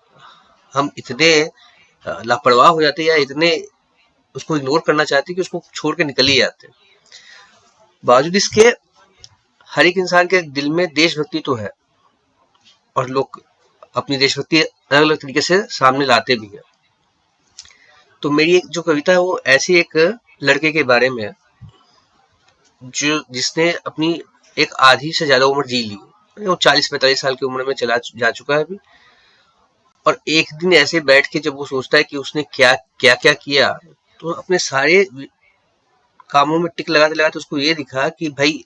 हम इतने लापरवाह हो जाते हैं या इतने उसको इग्नोर करना चाहते हैं कि उसको छोड़ के निकल ही जाते हैं। बावजूद इसके हर एक इंसान के दिल में देशभक्ति तो है और लोग अपनी देशभक्ति अलग अलग तरीके से सामने लाते भी है। तो मेरी एक जो कविता है वो ऐसी एक लड़के के बारे में है जो जिसने अपनी एक आधी से ज्यादा उम्र जी ली। वो 40-45 साल की उम्र में चला जा चुका है अभी, और एक दिन ऐसे बैठ के जब वो सोचता है कि उसने क्या क्या क्या किया, तो अपने सारे कामों में टिक लगाते लगाते उसको ये दिखा कि भाई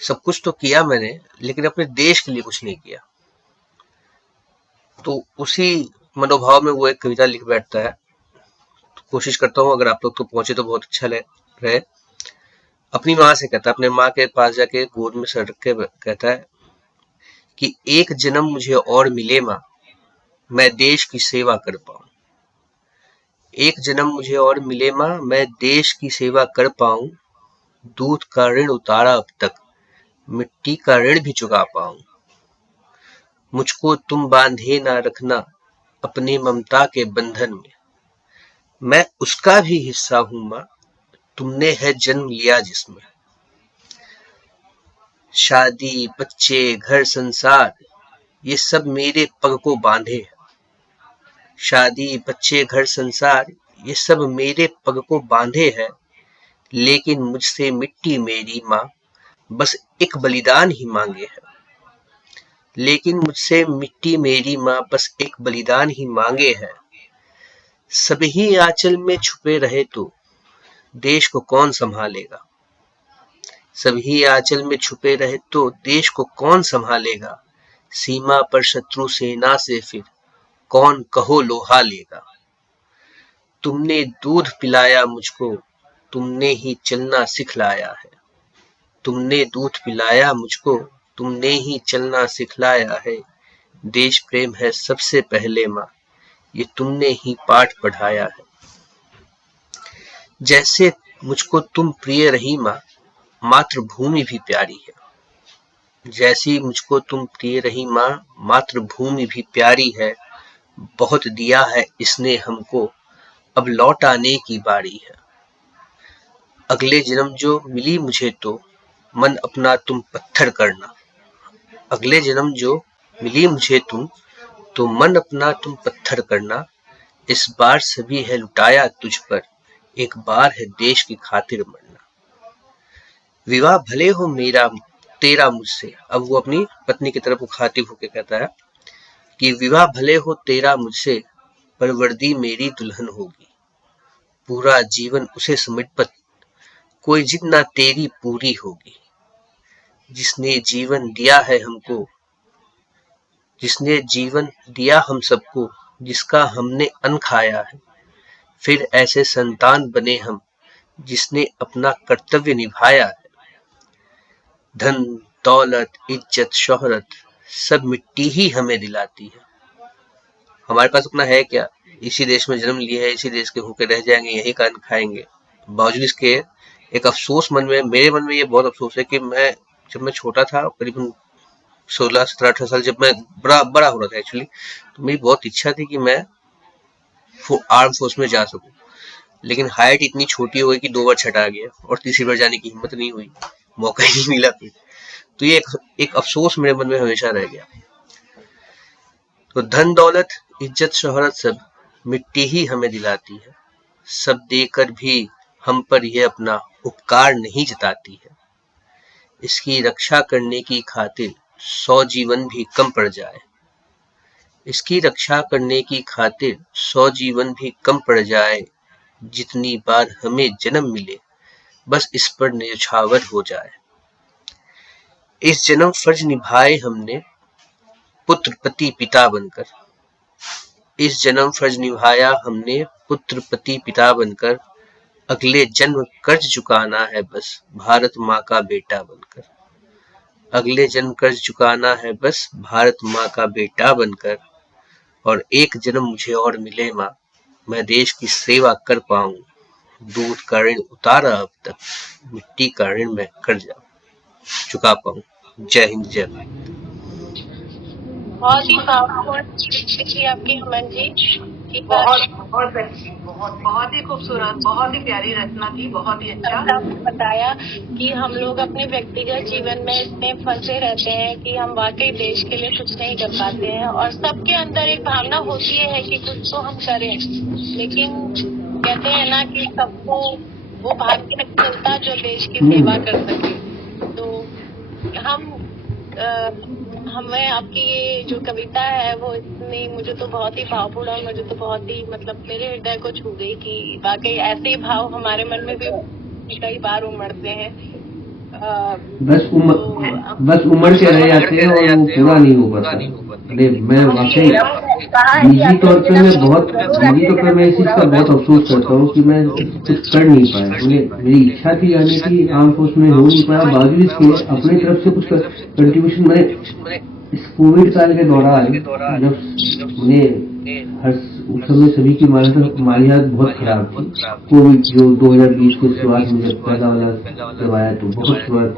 सब कुछ तो किया मैंने, लेकिन अपने देश के लिए कुछ नहीं किया। तो उसी मनोभाव में वो एक कविता लिख बैठता है। तो कोशिश करता हूँ अगर आप लोग तो पहुंचे तो बहुत अच्छा रहे। अपनी माँ से कहता है, अपने माँ के पास जाके गोद में सर रख के कहता है कि एक जन्म मुझे और मिले माँ, मैं देश की सेवा कर पाऊं। एक जन्म मुझे और मिले माँ, मैं देश की सेवा कर पाऊं। दूध का ऋण उतारा अब तक, मिट्टी का ऋण भी चुका पाऊं। मुझको तुम बांधे ना रखना अपने ममता के बंधन में, मैं उसका भी हिस्सा हूं माँ, तुमने है जन्म लिया जिसमें। शादी बच्चे घर संसार ये सब मेरे पग को बांधे है। शादी बच्चे घर संसार ये सब मेरे पग को बांधे है, लेकिन मुझसे मिट्टी मेरी माँ बस एक बलिदान ही मांगे है। लेकिन मुझसे मिट्टी मेरी माँ बस एक बलिदान ही मांगे है। सभी आंचल में छुपे रहे तो देश को कौन संभालेगा। सभी आंचल में छुपे रहे तो देश को कौन संभालेगा। सीमा पर शत्रु सेना से फिर कौन कहो लोहा लेगा। तुमने दूध पिलाया मुझको, तुमने ही चलना सिखलाया है। तुमने दूध पिलाया मुझको, तुमने ही चलना सिखलाया है। देश प्रेम है सबसे पहले माँ, ये तुमने ही पाठ पढ़ाया है। जैसे मुझको तुम प्रिय रही माँ, मातृभूमि भी प्यारी है। जैसी मुझको तुम प्रिय रही माँ, मातृभूमि भी प्यारी है। बहुत दिया है इसने हमको, अब लौट आने की बारी है। अगले जन्म जो मिली मुझे तो मन अपना तुम पत्थर करना। अगले जन्म जो मिली मुझे तुम तो मन अपना तुम पत्थर करना। इस बार सभी है लुटाया तुझ पर, एक बार है देश की खातिर मरना। विवाह भले हो मेरा तेरा मुझसे, अब वो अपनी पत्नी की तरफ मुखातिब होकर कहता है कि विवाह भले हो तेरा मुझसे, पर वर्दी मेरी दुल्हन होगी। पूरा जीवन उसे समर्पित, कोई जिद ना तेरी पूरी होगी। जिसने जीवन दिया है हमको, जिसने जीवन दिया हम सबको, जिसका हमने अन्न खाया है, फिर ऐसे संतान बने हम जिसने अपना कर्तव्य निभाया है। धन दौलत इज्जत शोहरत सब मिट्टी ही हमें दिलाती है। हमारे पास अपना है क्या, इसी देश में जन्म लिया है, इसी देश के भूखे रह जाएंगे, यही का अन्न खाएंगे। बावजूद इसके एक अफसोस मन में, मेरे मन में ये बहुत अफसोस है कि मैं जब मैं छोटा था, करीबन 16, 17, 18 साल, जब मैं बड़ा हो रहा था एक्चुअली, तो मेरी बहुत इच्छा थी कि मैं आर्म फोर्स में जा सकूं। लेकिन हाइट इतनी छोटी हो गई कि 2 बार छटा गया और तीसरी बार जाने की हिम्मत नहीं हुई, मौका ही नहीं मिला फिर। तो ये एक अफसोस मेरे मन में हमेशा रह गया। तो धन दौलत इज्जत शोहरत सब मिट्टी ही हमें दिलाती है। सब देकर भी हम पर यह अपना उपकार नहीं जताती है। इसकी रक्षा करने की खातिर 100 जीवन भी कम पड़ जाए। इसकी रक्षा करने की खातिर 100 जीवन भी कम पड़ जाए। जितनी बार हमें जन्म मिले बस इस पर न्यौछावर हो जाए। इस जन्म फर्ज निभाए हमने पुत्र पति पिता बनकर। इस जन्म फर्ज निभाया हमने पुत्र पति पिता बनकर। अगले जन्म कर्ज चुकाना है बस भारत माँ का बेटा बनकर। अगले जन्म कर्ज चुकाना है बस भारत माँ का बेटा बनकर। और एक जन्म मुझे और मिले माँ, मैं देश की सेवा कर पाऊं। दूध का ऋण उतारा अब तक, मिट्टी का ऋण मैं कर चुका पाऊं। जय हिंद जय भारत। बहुत ही भावुक थी आपकी हेमंत जी। एक बार बहुत अच्छी, बहुत ही खूबसूरत, बहुत ही प्यारी रचना थी, बहुत ही अच्छा। आपने बताया कि हम लोग अपने व्यक्तिगत जीवन में इतने फंसे रहते हैं कि हम वाकई देश के लिए कुछ नहीं कर पाते हैं, और सबके अंदर एक भावना होती है कि कुछ तो हम करें, लेकिन कहते हैं ना कि सबको वो भाग्य नहीं मिलता जो देश की सेवा कर सके। तो हमें आपकी ये जो कविता है वो इतनी, मुझे तो बहुत ही भावपूर्ण और मुझे तो बहुत ही मतलब मेरे हृदय को छू गई कि वाकई ऐसे ही भाव हमारे मन में भी कई बार उमड़ते हैं। बस उम्र के रह जाते हैं और वो पूरा नहीं हो पाता। अरे मैं वाकई निजी तौर पे मैं इस चीज का बहुत अफसोस करता हूँ कि मैं कुछ कर नहीं पाया। मेरी इच्छा थी आने की, आर्म फोर्स में हो नहीं पाया, बावजूद इसके अपनी तरफ से कुछ कंट्रीब्यूशन मैंने इस कोविड काल के दौरान, जब उस समय सभी की हमारी हालत बहुत खराब थी। कोविड जो 2020 के शुरुआत में जब पहला वाला करवाया तो बहुत शुरुआत,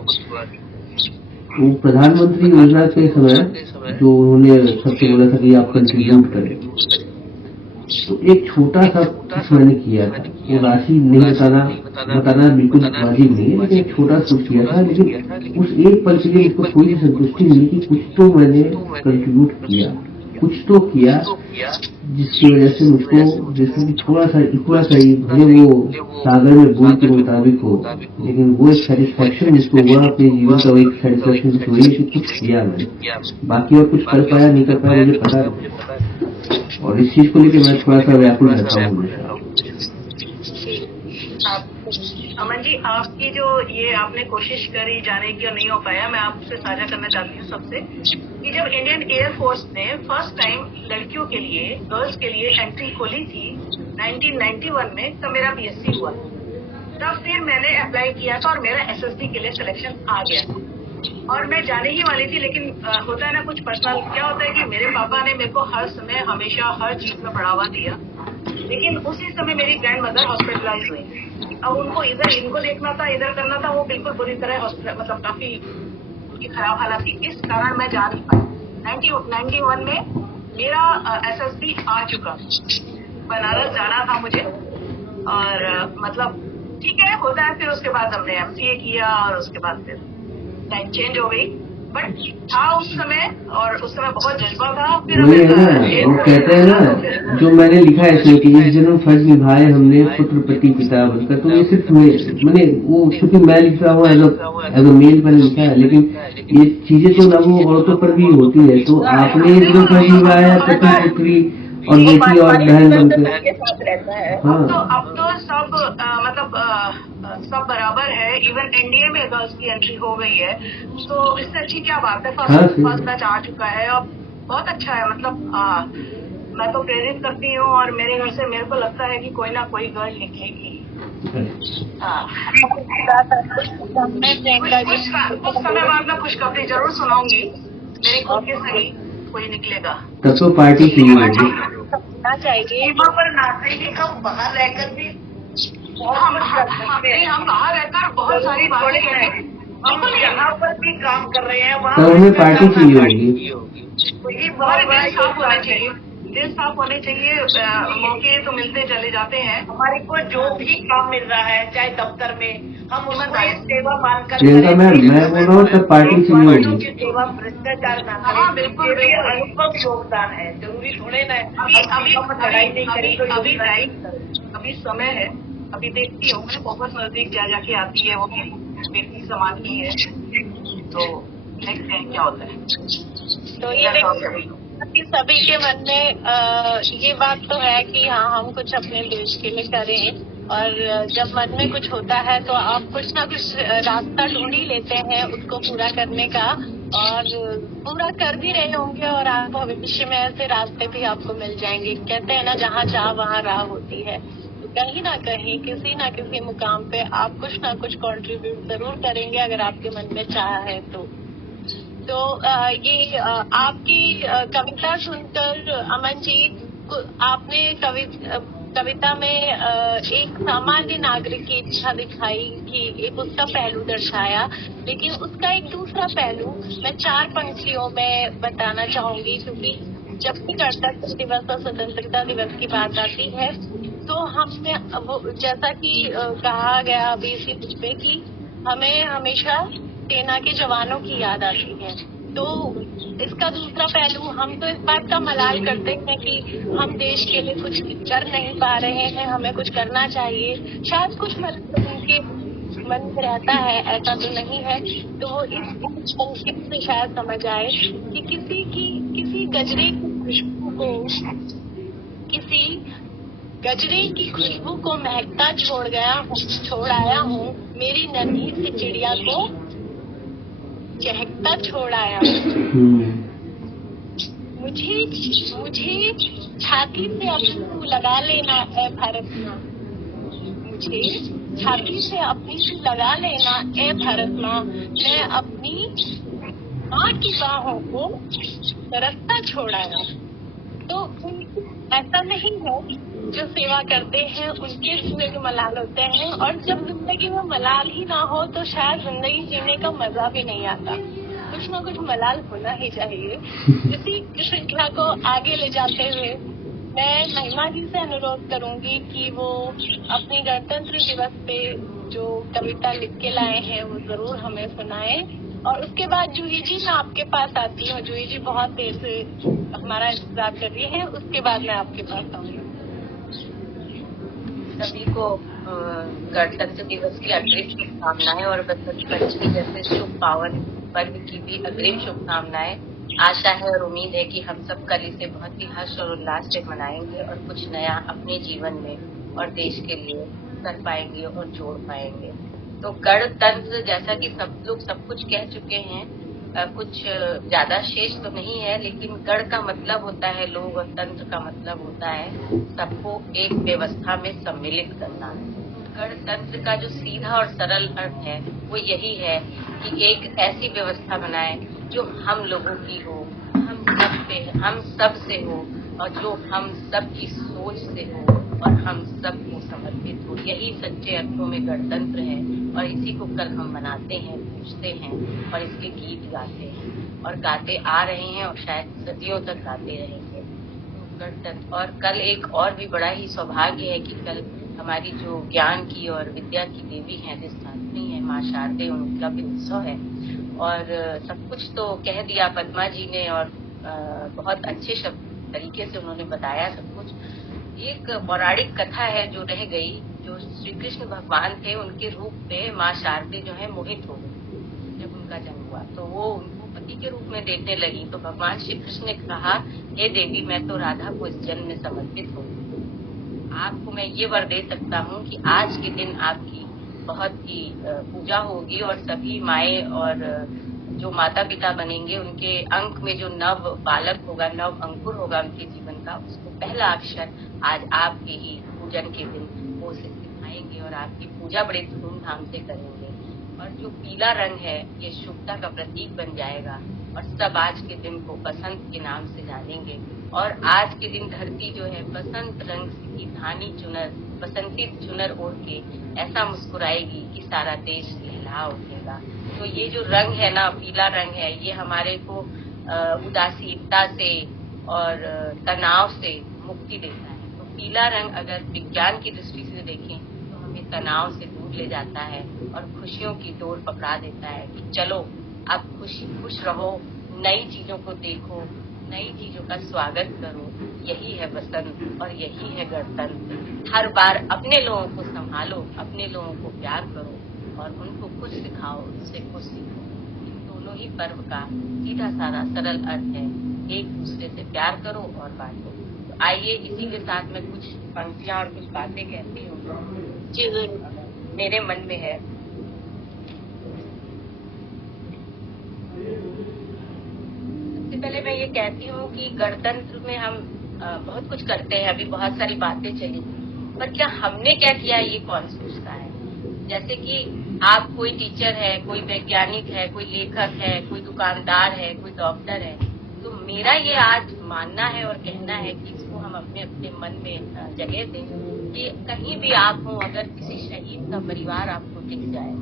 तो प्रधानमंत्री योजना के समय जो उन्होंने सबसे बोला था कि आप कंट्रीब्यूट करें, तो एक छोटा सा कुछ मैंने किया था। वो राशि नहीं बताना बिल्कुल वाजिब नहीं है, लेकिन एक छोटा कुछ किया था। लेकिन उस एक पल के लिए मुझको थोड़ी संतुष्टि मिली कि कुछ तो मैंने कंट्रीब्यूट किया, कुछ तो किया, जिसकी वजह से मुझको जिसमें थोड़ा सा ही भले वो सागर में बूंद के मुताबिक हो, लेकिन वो एक सेटिस्फेक्शन मुझको हुआ, अपने जीवन का एक सेटिस्फेक्शन हुई कि कुछ किया मैंने। बाकी और कुछ कर पाया नहीं कर पाया मुझे पता नहीं, और इस चीज को लेकर मैं थोड़ा सा व्याकुल रहता हूँ। अमन जी, आपकी जो ये आपने कोशिश करी जाने की और नहीं हो पाया, मैं आपसे साझा करना चाहती हूँ सबसे कि जब इंडियन एयरफोर्स ने फर्स्ट टाइम लड़कियों के लिए, गर्ल्स के लिए एंट्री खोली थी 1991 में, तो मेरा बीएससी हुआ। तब फिर मैंने अप्लाई किया था और मेरा एसएसबी के लिए सिलेक्शन आ गया था और मैं जाने ही वाली थी। लेकिन होता है ना कुछ पर्सनल, क्या होता है कि मेरे पापा ने मेरे को हर समय हमेशा हर चीज में बढ़ावा दिया, लेकिन उसी समय मेरी ग्रैंड मदर हॉस्पिटलाइज हुई। अब उनको इधर इनको देखना था, इधर करना था, वो बिल्कुल बुरी तरह हॉस्पिटल, मतलब काफी उनकी खराब हालत थी, इस कारण मैं जा नहीं पाई। 91 में मेरा एसएसबी आ चुका, बनारस जाना था मुझे, और मतलब ठीक है होता है। फिर उसके बाद हमने एमसीए किया और उसके बाद फिर लाइफ चेंज हो गई, बट था उस समय, और उस समय बहुत जज्बा था। फिर वो कहते हैं ना, जो मैंने लिखा है इसमें कि इस जन्म फर्ज निभाए हमने पुत्र पति पिता बनकर, तो ये सिर्फ मैंने वो चूंकि मैं लिख रहा हूँ एज अ मेल मैंने लिखा है, लेकिन ये चीजें तो लागू औरतों पर भी होती है। तो आपने इस जन्म फर्ज निभाया पति पुत्री और बेटी और बहन बनकर। हाँ, अब तो सब मतलब सब बराबर है। इवन एनडीए में गर्ल्स की एंट्री हो गई है, तो इससे अच्छी क्या बात है। फर्स्ट बैच आ चुका है और बहुत अच्छा है। मतलब मैं तो प्रेरित करती हूँ, और मेरे घर से मेरे को लगता है कि कोई ना कोई गर्ल निकलेगी। कुछ समय बाद मैं खुशखबरी जरूर सुनाऊंगी, मेरे खुद के सही कोई निकलेगा। तब तो पार्टी चाहिए चाहिए पर नाचेंगे हम बाहर रहकर भी, हम बाहर रहकर बहुत सारी बातें करें, हम यहाँ पर भी काम कर रहे हैं, तो हमें पार्टी चाहिए होगी। हमारे दिल साफ होने चाहिए। मौके तो मिलते चले जाते हैं। हमारे को जो भी काम मिल रहा है, चाहे दफ्तर में, हम उसको सेवा मानकर प्रियंका मैम, मैं बोल रहा हूँ तब पार्टी चाहिए होगी। सेवा भ्रष्टाचार ना करें। हाँ बिल्कुल, अनुपम योगदान है, जरूरी थोड़े ना अभी समय है। अभी देखती हूँ मैं, बहुत नजदीक जा जाके आती है वो बेटी समाज की है, तो देखते हैं क्या होता है। तो ये कि सभी के मन में ये बात तो है कि हाँ हम कुछ अपने देश के लिए करें, और जब मन में कुछ होता है तो आप कुछ ना कुछ रास्ता ढूंढ ही लेते हैं उसको पूरा करने का, और पूरा कर भी रहे होंगे, और आप भविष्य में ऐसे रास्ते भी आपको मिल जाएंगे। कहते हैं ना, जहाँ चाह वहाँ राह होती है। तो कहीं ना कहीं किसी ना किसी मुकाम पे आप कुछ ना कुछ कंट्रीब्यूट जरूर करेंगे अगर आपके मन में चाह है तो ये आपकी कविता सुनकर अमन जी, आपने कविता में एक सामान्य नागरिक की इच्छा दिखाई कि एक उसका पहलू दर्शाया, लेकिन उसका एक दूसरा पहलू मैं 4 पंक्तियों में बताना चाहूंगी, क्योंकि जब भी गणतंत्र दिवस और स्वतंत्रता दिवस की बात आती है तो हमने जैसा कि कहा गया अभी इसी कुछ पे कि हमें हमेशा सेना के जवानों की याद आती है। तो इसका दूसरा पहलू, हम तो इस बात का मलाल करते हैं कि हम देश के लिए कुछ कर नहीं पा रहे हैं, हमें कुछ करना चाहिए। शायद कुछ उनके मन में रहता है, ऐसा तो नहीं है। तो इस संक्षिप्त से शायद समझ आए कि किसी गजरे की खुशबू को महकता छोड़ आया हूँ, मेरी नन्ही सी चिड़िया को चहकता छोड़ आया हूँ। मुझे छाती से अपनी तू लगा लेना ए भारत माँ, मुझे छाती से अपनी तू लगा लेना ए भारत माँ, मैं अपनी माँ की बाहों को तरसता छोड़ आया। तो ऐसा नहीं है, जो सेवा करते हैं उनके जिंदगी मलाल होते हैं, और जब जिंदगी में मलाल ही ना हो तो शायद जिंदगी जीने का मजा भी नहीं आता। कुछ ना कुछ मलाल होना ही चाहिए। इसी श्रृंखला को आगे ले जाते हुए मैं महिमा जी से अनुरोध करूंगी कि वो अपनी गणतंत्र दिवस पे जो कविता लिख के लाए हैं वो जरूर हमें सुनाएं। और उसके बाद जूही जी, मैं आपके पास आती हूँ। जूही जी बहुत देर से हमारा इंतजार कर रही है, उसके बाद मैं आपके पास आऊंगी। सभी को गणतंत्र दिवस की अग्रिम शुभकामनाएं और बसंत पंचमी जैसे शुभ पावन पर्व की भी अग्रिम शुभकामनाएं। आशा है और उम्मीद है कि हम सब कल इसे बहुत ही हर्ष और उल्लास से मनाएंगे और कुछ नया अपने जीवन में और देश के लिए कर पाएंगे और जोड़ पाएंगे। तो गणतंत्र, जैसा कि सब लोग सब कुछ कह चुके हैं, कुछ ज्यादा शेष तो नहीं है, लेकिन गण का मतलब होता है लोग और तंत्र का मतलब होता है सबको एक व्यवस्था में सम्मिलित करना। गणतंत्र का जो सीधा और सरल अर्थ है वो यही है कि एक ऐसी व्यवस्था बनाए जो हम लोगों की हो, हम सब से हो, और जो हम सब की सोच से हो और हम सबको समर्पित हो। यही सच्चे अर्थों में गणतंत्र है और इसी को कल हम मनाते हैं, पूजते हैं और इसके गीत गाते हैं और गाते आ रहे हैं और शायद सदियों तक गाते रहेंगे। गणतंत्र, और कल एक और भी बड़ा ही सौभाग्य है कि कल हमारी जो ज्ञान की और विद्या की देवी है, अधिष्ठात्री है माँ शारदे, उनका भी उत्सव है। और सब कुछ तो कह दिया पद्मा जी ने और बहुत अच्छे तरीके से उन्होंने बताया सब कुछ। एक पौराणिक कथा है जो रह गई, जो श्री कृष्ण भगवान थे, उनके रूप में माँ शारदे जो है मोहित हो गई जब उनका जन्म हुआ, तो वो उनको पति के रूप में देखने लगी। तो भगवान श्री कृष्ण ने कहा, हे देवी, मैं तो राधा को इस जन्म में समर्पित हूँ। आपको मैं ये वर दे सकता हूँ कि आज के दिन आपकी बहुत ही पूजा होगी और सभी माए और जो माता पिता बनेंगे उनके अंक में जो नव बालक होगा, नव अंकुर होगा उनके जीवन का, उसको पहला अक्षर आज आपके ही पूजन के दिन वो सिखाएंगे और आपकी पूजा बड़े धूमधाम से करेंगे। और जो पीला रंग है ये शुभता का प्रतीक बन जाएगा और सब आज के दिन को बसंत के नाम से जानेंगे। और आज के दिन धरती जो है बसंत रंग की धानी चुनर, बसंती चुनर ओढ़ के ऐसा मुस्कुराएगी कि सारा देश लहला उठेगा। तो ये जो रंग है ना, पीला रंग है, ये हमारे को उदासीनता से और तनाव से मुक्ति देता है। तो पीला रंग अगर विज्ञान की दृष्टि से देखें तो हमें तनाव से दूर ले जाता है और खुशियों की डोर पकड़ा देता है कि चलो अब खुश रहो, नई चीजों को देखो, नई चीजों का स्वागत करो। यही है बसंत और यही है गणतंत्र। हर बार अपने लोगों को संभालो, अपने लोगों को प्यार करो और उनको कुछ सिखाओ, उनसे कुछ सीखो। इन दोनों ही पर्व का सीधा साधा सरल अर्थ है, एक दूसरे से प्यार करो और बांटो। तो आइए इसी के साथ मैं कुछ पंक्तियां और कुछ बातें कहती हूँ जो मेरे मन में है। सबसे पहले मैं ये कहती हूँ कि गणतंत्र में हम बहुत कुछ करते हैं, अभी बहुत सारी बातें चली, पर क्या हमने क्या किया ये कौन सोचता है। जैसे कि आप कोई टीचर है, कोई वैज्ञानिक है, कोई लेखक है, कोई दुकानदार है, कोई डॉक्टर है, तो मेरा ये आज मानना है और कहना है कि इसको हम अपने अपने मन में जगह दें कि कहीं भी आप हो, अगर किसी शहीद का परिवार आपको दिख जाए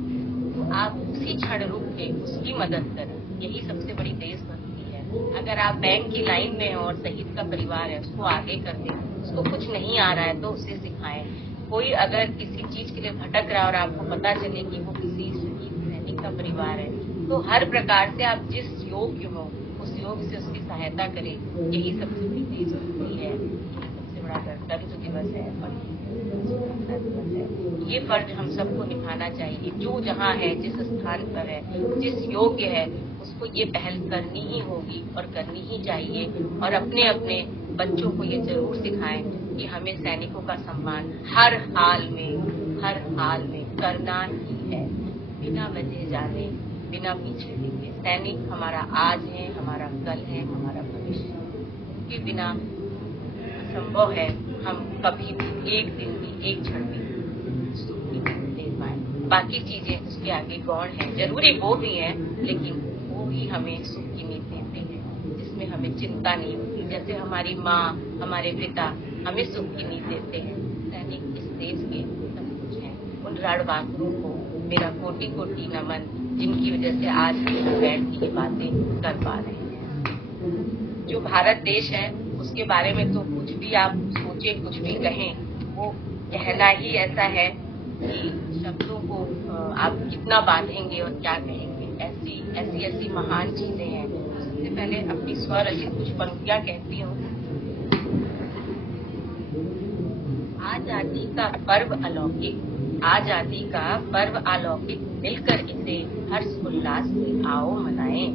तो आप उसी क्षण रुक के उसकी मदद करें। यही सबसे बड़ी देशभक्ति है। अगर आप बैंक की लाइन में हो और शहीद का परिवार है, उसको आगे कर दें। उसको कुछ नहीं आ रहा है तो उसे सिखाएं। कोई अगर किसी चीज के लिए भटक रहा है और आपको पता चले कि वो किसी शहीद सैनिक का परिवार है, तो हर प्रकार से आप जिस योग्य हो उस योग से उसकी सहायता करें। यही सबसे बड़ी देशभक्ति है, सबसे बड़ा गणतंत्र दिवस है और दिवस है। ये फर्ज हम सबको निभाना चाहिए। जो जहाँ है, जिस स्थान पर है, जिस योग्य है, उसको ये पहल करनी ही होगी और करनी ही चाहिए। और अपने अपने बच्चों को ये जरूर सिखाएं कि हमें सैनिकों का सम्मान हर हाल में करना ही है, बिना वजह जाने, बिना पीछे देखे। सैनिक हमारा आज है, हमारा कल है, हमारा भविष्य। उनके बिना असंभव है हम कभी भी एक दिन भी, एक क्षण भी सुख नहीं दे पाए। बाकी चीजें उसके आगे गौण है, जरूरी वो भी है, लेकिन वो ही हमें सुख की नींद देते हैं, जिसमें हमें चिंता नहीं होती। जैसे हमारी माँ, हमारे पिता हमें सुख की नींद देते हैं, सैनिक इस देश के सब कुछ हैं। उन रणबांकुरों को मेरा कोटि कोटि नमन, जिनकी वजह से आज हम यहाँ बैठ के ये बातें कर पा रहे हैं। जो भारत देश है उसके बारे में तो कुछ भी आप सोचे, कुछ भी कहें, वो कहना ही ऐसा है कि शब्दों को आप कितना बांधेंगे और क्या कहेंगे। ऐसी महान चीजें हैं। सबसे पहले अपनी स्वरचित कुछ पंक्तियां कहती हूँ। आजादी का पर्व अलौकिक, आजादी का पर्व अलौकिक, मिलकर इसे हर्ष उल्लास से आओ मनाएं।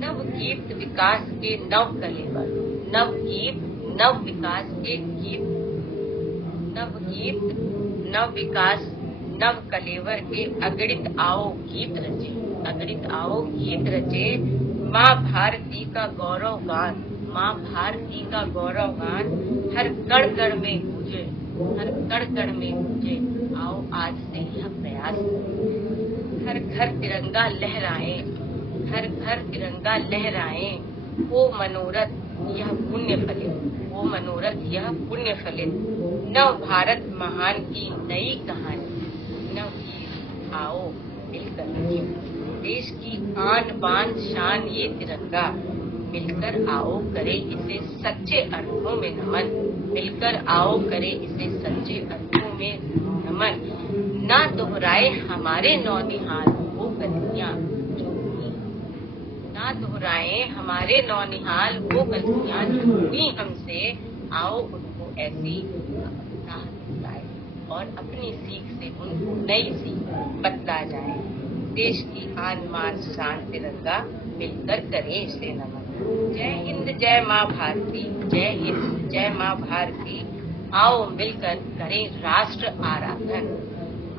नवगीत विकास के नव कलेवर, नवगीत नव विकास के गीत, नवगीत नव विकास नव कलेवर के अगणित आओ गीत रचे, अगणित आओ गीत रचे। माँ भारती का गौरव गान, माँ भारती का गौरव गान हर कण कण में गूंजे, हर कण कण में गूंजे। आओ आज से यह प्रयास करें, हर घर तिरंगा लहराए, हर घर तिरंगा लहराए। वो मनोरथ यह पुण्य फलित, वो मनोरथ यह पुण्य फलित। नव भारत महान की नई कहानी, नव गीत आओ मिलकर रचें। देश की आन बान शान ये तिरंगा, मिलकर आओ करे इसे सच्चे अर्थों में नमन, मिलकर आओ करे इसे सच्चे अर्थों में नमन। ना दोहराए हमारे नौनिहाल वो गलतियां जो हुई, ना दोहराए हमारे नौनिहाल वो गलतियां जो हुई हमसे। आओ उनको ऐसी राह दिखाए और अपनी सीख से उनको नई सीख बतला जाए। देश की आन मान शान तिरंगा, मिलकर करें इसे नमन। जय हिंद, जय माँ भारती, जय हिंद, जय माँ भारती। आओ मिलकर करें राष्ट्र आराधन,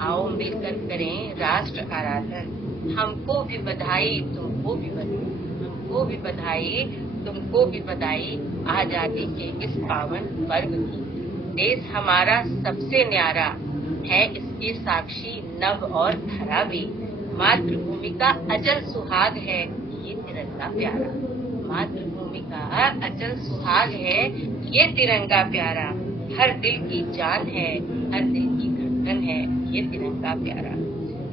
आओ मिलकर करें राष्ट्र आराधन। हमको भी बधाई, तुमको भी बधाई, हमको भी बधाई, तुमको भी बधाई। आजादी के इस पावन पर्व की। देश हमारा सबसे न्यारा है, इसके साक्षी नभ और धरा भी। मातृभूमि का अचल सुहाग है ये तिरंगा प्यारा, मातृभूमि का अचल सुहाग है ये तिरंगा प्यारा। हर दिल की जान है, हर दिल की धड़कन है ये तिरंगा प्यारा।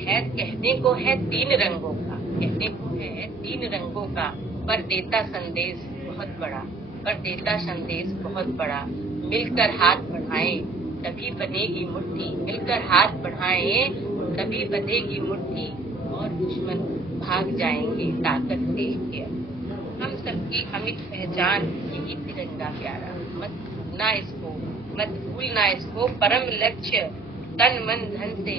है कहने को है तीन रंगों का, कहने को है तीन रंगों का, पर देता संदेश बहुत बड़ा, पर देता संदेश बहुत बड़ा। मिलकर हाथ बढ़ाएं तभी बनेगी मुट्ठी, मिलकर हाथ बढ़ाएं तभी बनेगी मुट्ठी। और दुश्मन भाग जाएंगे ताकत देख के। हम सबकी अमिट पहचान यही तिरंगा प्यारा। मत भूलना इसको, मत भूलना इसको। परम लक्ष्य तन मन धन से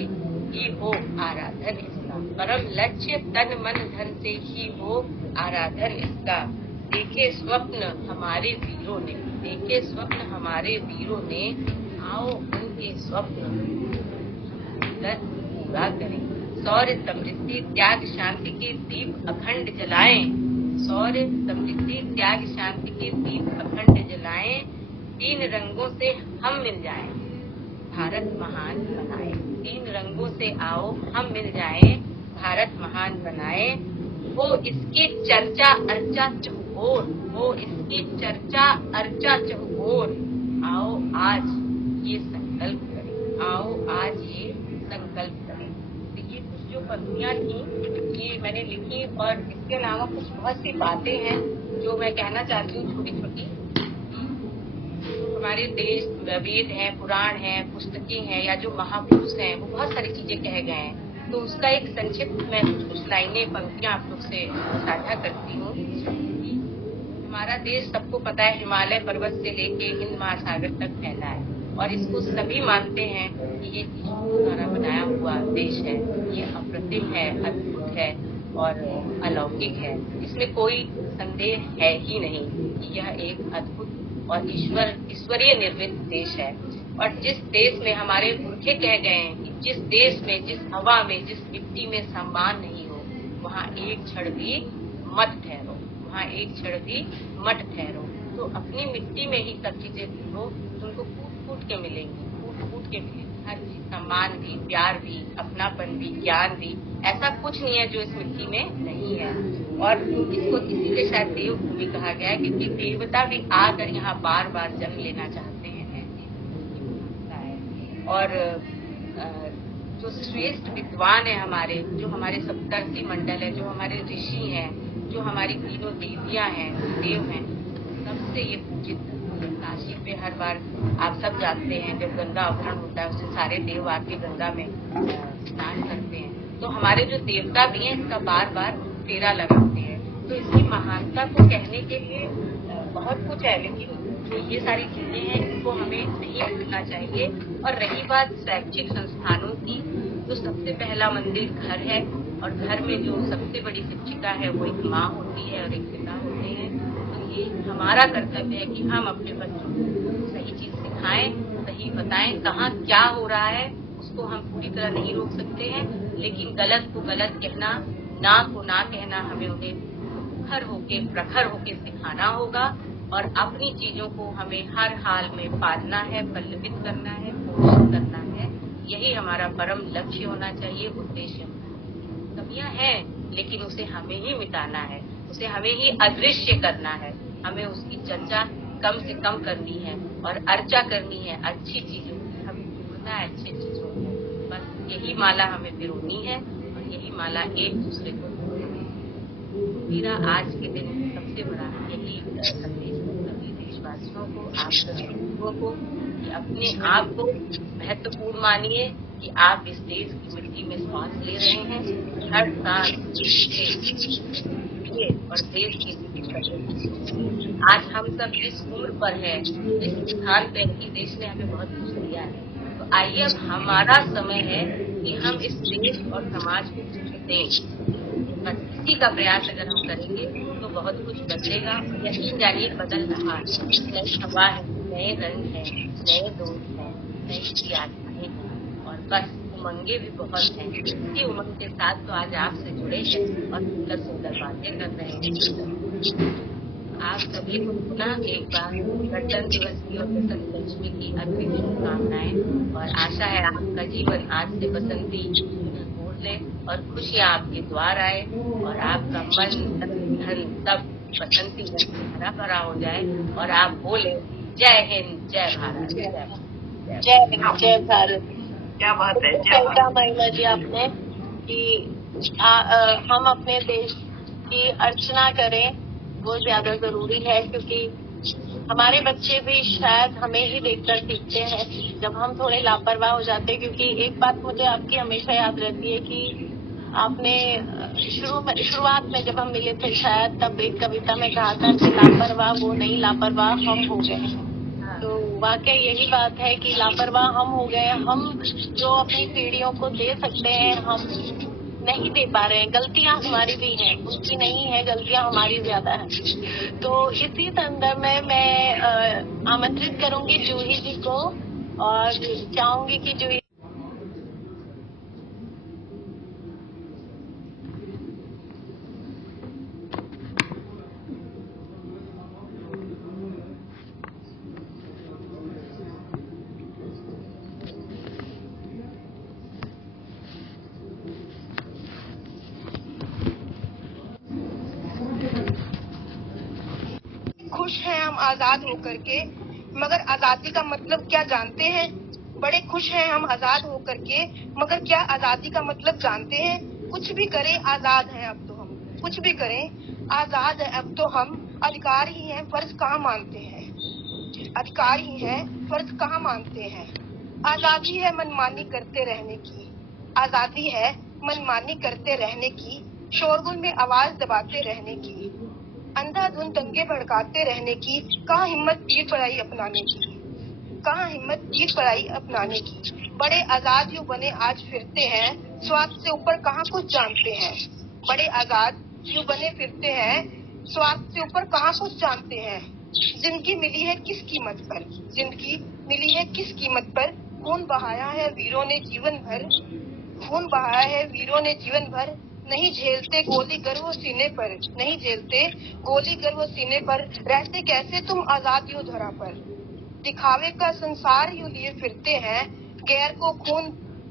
ही हो आराधन इसका, परम लक्ष्य तन मन धन से ही हो आराधन इसका। देखे स्वप्न हमारे वीरों ने, देखे स्वप्न हमारे वीरों ने। आओ उनके स्वप्न पूरा करें। शौर्य समृद्धि त्याग शांति के दीप अखंड जलाएं, शौर्य समृद्धि त्याग शांति के दीप अखंड जलाएं। तीन रंगों से हम मिल जाएं, भारत महान बनाए। तीन रंगों से आओ हम मिल जाएं, भारत महान बनाए। वो इसकी चर्चा अर्चा चहुओर, वो इसकी चर्चा अर्चा चहुओर। आओ आज ये संकल्प करें, आओ आज ये संकल्प करें। ये कुछ जो पंक्तियां थी ये मैंने लिखी और इसके अलावा कुछ बहुत सी बातें हैं जो मैं कहना चाहती हूँ छोटी छोटी, हमारे देश वेद हैं, पुराण हैं, पुस्तकें हैं, या जो महापुरुष हैं वो बहुत सारी चीजें कह गए हैं, तो उसका एक संक्षिप्त मैं कुछ लाइनें पंक्तियां आप लोग से साझा करती हूँ। हमारा देश सबको पता है हिमालय पर्वत से लेके हिंद महासागर तक फैला है और इसको सभी मानते हैं कि ये ईश्वर द्वारा बनाया हुआ देश है। ये अप्रतिम है, अद्भुत है और अलौकिक है। इसमें कोई संदेह है ही नहीं कि यह एक अद्भुत और ईश्वरीय निर्मित देश है। और जिस देश में हमारे पुरखे कह गए हैं कि जिस देश में, जिस हवा में, जिस मिट्टी में सम्मान नहीं हो, वहाँ एक क्षण भी मत ठहरो, वहाँ एक क्षण भी मत ठहरो। तो अपनी मिट्टी में ही सब चीजें ढूंढो, तुमको कूट के मिलेंगी, कूट के मिलेंगी। हर चीज, सम्मान भी, प्यार भी, अपनापन भी, ज्ञान भी, ऐसा कुछ नहीं है जो इस मिट्टी में नहीं है। और इसको इसीलिए शायद देवभूमि कहा गया है क्योंकि देवता भी आकर यहाँ बार बार जन्म लेना चाहते हैं, ऐसी। और जो श्रेष्ठ विद्वान है हमारे, जो हमारे सप्तर्षि मंडल है, जो हमारे ऋषि हैं, जो हमारी तीनों देवियां हैं, देव हैं, सबसे ये पूजित काशी पे हर बार आप सब जानते हैं जब गंगा अवतरण होता है उससे सारे देव आके गंगा में स्नान करते हैं। तो हमारे जो देवता भी हैं इसका बार बार फेरा लगाते हैं। तो इसकी महानता को कहने के लिए बहुत कुछ है, लेकिन जो ये सारी चीजें हैं इसको हमें नहीं भूलना चाहिए। और रही बात शैक्षिक संस्थानों की, तो सबसे पहला मंदिर घर है और घर में जो सबसे बड़ी शिक्षिका है वो एक माँ होती है और एक पिता होते हैं। तो ये हमारा कर्तव्य है कि हम अपने बच्चों को सही चीज सिखाएं, सही बताएं। कहाँ क्या हो रहा है उसको हम पूरी तरह नहीं रोक सकते हैं, लेकिन गलत को गलत कहना, ना को ना कहना हमें उन्हें प्रखर होके सिखाना होगा। और अपनी चीजों को हमें हर हाल में पालना है, पल्लवित करना है, पोषित करना है। यही हमारा परम लक्ष्य होना चाहिए, उद्देश्य। कमियां हैं लेकिन उसे हमें ही मिटाना है, उसे हमें ही अदृश्य करना है। हमें उसकी चर्चा कम से कम करनी है और अर्चा करनी है अच्छी चीजों की, हमें ढूंढना है अच्छी चीजों को। बस यही माला हमें पिरोनी है और यही माला एक दूसरे को जोड़ना है। मेरा आज के दिन सबसे बड़ा यही संदेश सभी देशवासियों को, आप सभी लोगों को, कि अपने आप को महत्वपूर्ण मानिए कि आप इस देश की मिट्टी में सांस ले रहे हैं। हर साल और देश की आज हम सब जिस उम्र पर है, जिस स्थान पर कि देश ने हमें बहुत कुछ दिया है, तो आइए अब हमारा समय है कि हम इस देश और समाज को कुछ दें। बस इसी का प्रयास अगर हम करेंगे तो बहुत कुछ बदलेगा। यकीन जानिए बदल रहा है, नई हवा है, नए रंग है, नए दोस्त हैं, नई आत्माएं हैं और बस उमंगे भी बहुत हैं। इसी उमंग के साथ तो आज आपसे जुड़े हैं और सुंदर सुंदर बातें कर रहे हैं। आप सभी को पुनः एक बार गणतंत्र दिवस की और बसंत पंचमी की अग्रिम शुभकामनाएं और आशा है आपका जीवन आज से बसंती बोल ले और खुशियाँ आपके द्वार आए और आपका मन, धन सब बसंती रंग से हरा भरा हो जाए और आप बोले जय हिंद, जय भारत, जय हिंद, जय भारत। क्या बात है, क्या महिमा जी आपने कि हम अपने देश की अर्चना करें, वो ज्यादा जरूरी है क्योंकि हमारे बच्चे भी शायद हमें ही देखकर सीखते हैं जब हम थोड़े लापरवाह हो जाते हैं। क्योंकि एक बात मुझे आपकी हमेशा याद रहती है कि आपने शुरुआत में जब हम मिले थे शायद तब एक कविता में कहा था कि लापरवाह वो नहीं, लापरवाह हम हो गए। तो वाकई यही बात है कि लापरवाह हम हो गए। हम जो अपनी पीढ़ियों को दे सकते हैं हम नहीं दे पा रहे हैं। गलतियां हमारी भी हैं, उनकी नहीं है, गलतियां हमारी ज्यादा हैं। तो इसी संदर्भ में मैं आमंत्रित करूंगी जूही जी को और चाहूंगी कि जूही खुश हैं हम आजाद होकर के, मगर आजादी का मतलब क्या जानते हैं? बड़े खुश हैं हम आजाद होकर के, मगर क्या आजादी का मतलब जानते हैं? कुछ भी करें आजाद हैं अब तो हम, कुछ भी करें आजाद है अब तो हम। अधिकार ही है, फर्ज कहाँ मानते हैं। अधिकार ही है, फर्ज कहाँ मानते हैं। आजादी है मनमानी करते रहने की, आजादी है मनमानी करते रहने की, शोरगुल में आवाज दबाते रहने की, अंधाधुंध दंगे भड़काते रहने की। कहाँ हिम्मत पीर पराई अपनाने की, कहाँ हिम्मत पीर पराई अपनाने की। बड़े आजाद यूं बने आज फिरते हैं, स्वार्थ से ऊपर कहाँ कुछ जानते हैं। बड़े आजाद यूं बने फिरते हैं, स्वार्थ से ऊपर कहाँ कुछ जानते हैं। जिंदगी मिली है किस कीमत पर, जिंदगी मिली है किस कीमत पर। खून बहाया है वीरों ने जीवन भर, खून बहाया है वीरों ने जीवन भर। नहीं झेलते गोली गर्व सीने पर, नहीं झेलते गोली गर्व सीने पर। रहते कैसे तुम आजाद यूं धरा पर, दिखावे का संसार यूं लिए फिरते हैं, गैर को खून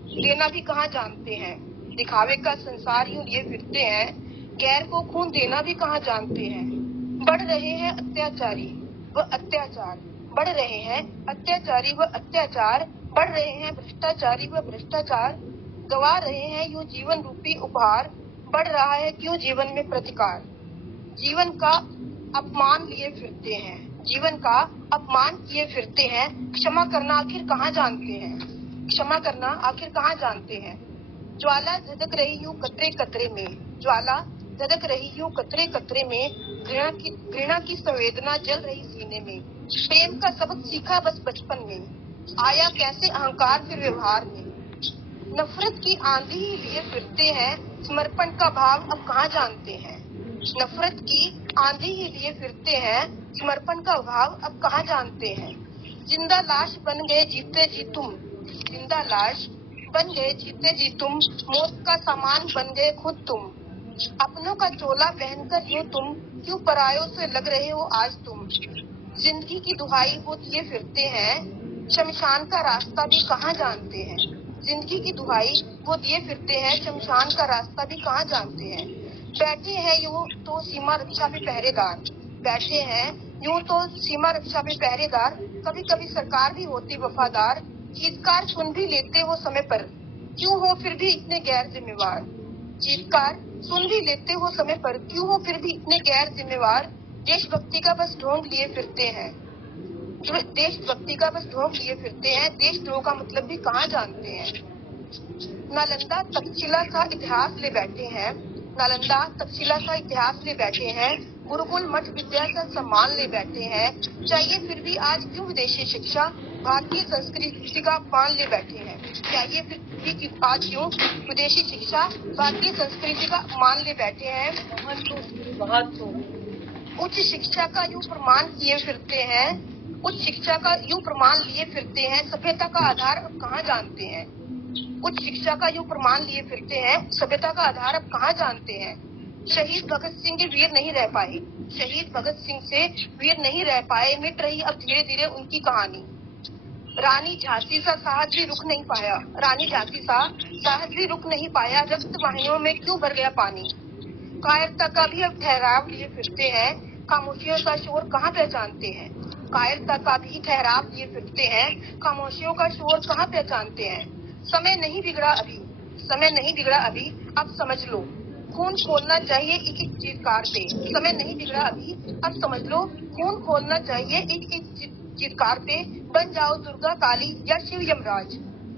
देना भी कहाँ जानते हैं। दिखावे का संसार यूं लिए फिरते हैं, गैर को खून देना भी कहाँ जानते हैं। बढ़ रहे हैं अत्याचारी व अत्याचार, बढ़ रहे हैं अत्याचारी व अत्याचार। बढ़ रहे हैं भ्रष्टाचारी व भ्रष्टाचार, गवा रहे हैं यूं जीवन रूपी उपहार। बढ़ रहा है क्यों जीवन में प्रतिकार, जीवन का अपमान लिए फिरते हैं, जीवन का अपमान किए फिरते हैं। क्षमा करना आखिर कहाँ जानते हैं, क्षमा करना आखिर कहाँ जानते हैं। ज्वाला झदक रही यूं कतरे कतरे में, ज्वाला झदक रही यूं कतरे कतरे में। घृणा की संवेदना जल रही सीने में। प्रेम का सबक सीखा बस बचपन में, आया कैसे अहंकार फिर व्यवहार में। नफरत की आंधी ही लिए फिरते हैं, समर्पण का भाव अब कहाँ जानते हैं। नफरत की आंधी ही लिए फिरते हैं, समर्पण का भाव अब कहाँ जानते हैं। जिंदा लाश बन गए जीते जी तुम, जिंदा लाश बन गए जीते जी तुम। मौत का सामान बन गए खुद तुम, अपनों का चोला पहनकर यूं तुम। क्यों परायों से लग रहे हो आज तुम। जिंदगी की दुहाई वो दिए फिरते हैं, शमशान का रास्ता भी कहाँ जानते हैं। जिंदगी की दुहाई वो दिए फिरते हैं, शमशान का रास्ता भी कहाँ जानते हैं। बैठे हैं यूं तो सीमा रक्षा पे पहरेदार, बैठे हैं यूं तो सीमा रक्षा पे पहरेदार। कभी कभी सरकार भी होती वफादार, चीत्कार सुन भी लेते वो समय पर। क्यों हो फिर भी इतने गैर जिम्मेवार, चीत्कार सुन भी लेते हो समय पर। क्यों हो फिर भी इतने गैर जिम्मेवार। देशभक्ति का बस ढोंग लिए फिरते हैं, जो देशभक्ति का बस ढोंग लिए फिरते हैं। देशद्रोह का मतलब भी कहाँ जानते हैं। नालंदा तक्षशिला का इतिहास ले बैठे हैं, नालंदा तक्षशिला का इतिहास ले बैठे हैं। गुरुकुल मठ विद्या का सम्मान ले बैठे हैं। चाहिए फिर भी आज क्यों विदेशी शिक्षा, भारतीय संस्कृति का अपमान ले बैठे हैं। चाहिए फिर भी आज क्यों विदेशी शिक्षा, भारतीय संस्कृति का अपमान ले बैठे हैं। बहुत उच्च शिक्षा का यूं प्रमाण किए फिरते हैं, उच्च शिक्षा का यूं प्रमाण लिए फिरते हैं। सभ्यता का आधार अब कहाँ जानते हैं। उच्च शिक्षा का यूं प्रमाण लिए फिरते हैं, सभ्यता का आधार अब कहाँ जानते हैं। शहीद भगत सिंह के वीर नहीं रह पाए, शहीद भगत सिंह से वीर नहीं रह पाए। मिट रही अब धीरे धीरे उनकी कहानी। रानी झांसी सा साहस भी रुक नहीं पाया, रानी झांसी सा साहस भी रुक नहीं पाया। रक्त वाहिनियों में क्यों भर गया पानी। कायरता का भी अब ठहराव लिए फिरते हैं, खामोशियों का शोर कहाँ पहचानते हैं। कायरता का भी ठहराव लिए फिरते हैं, खामोशियों का शोर कहाँ पहचानते हैं। समय नहीं बिगड़ा अभी, समय नहीं बिगड़ा अभी, अब समझ लो। खून खोलना चाहिए एक एक चीत्कार पे, समय नहीं बिगड़ा अभी, अब समझ लो। खून खोलना चाहिए एक एक चीत्कार पे। बन जाओ दुर्गा काली या शिव यमराज,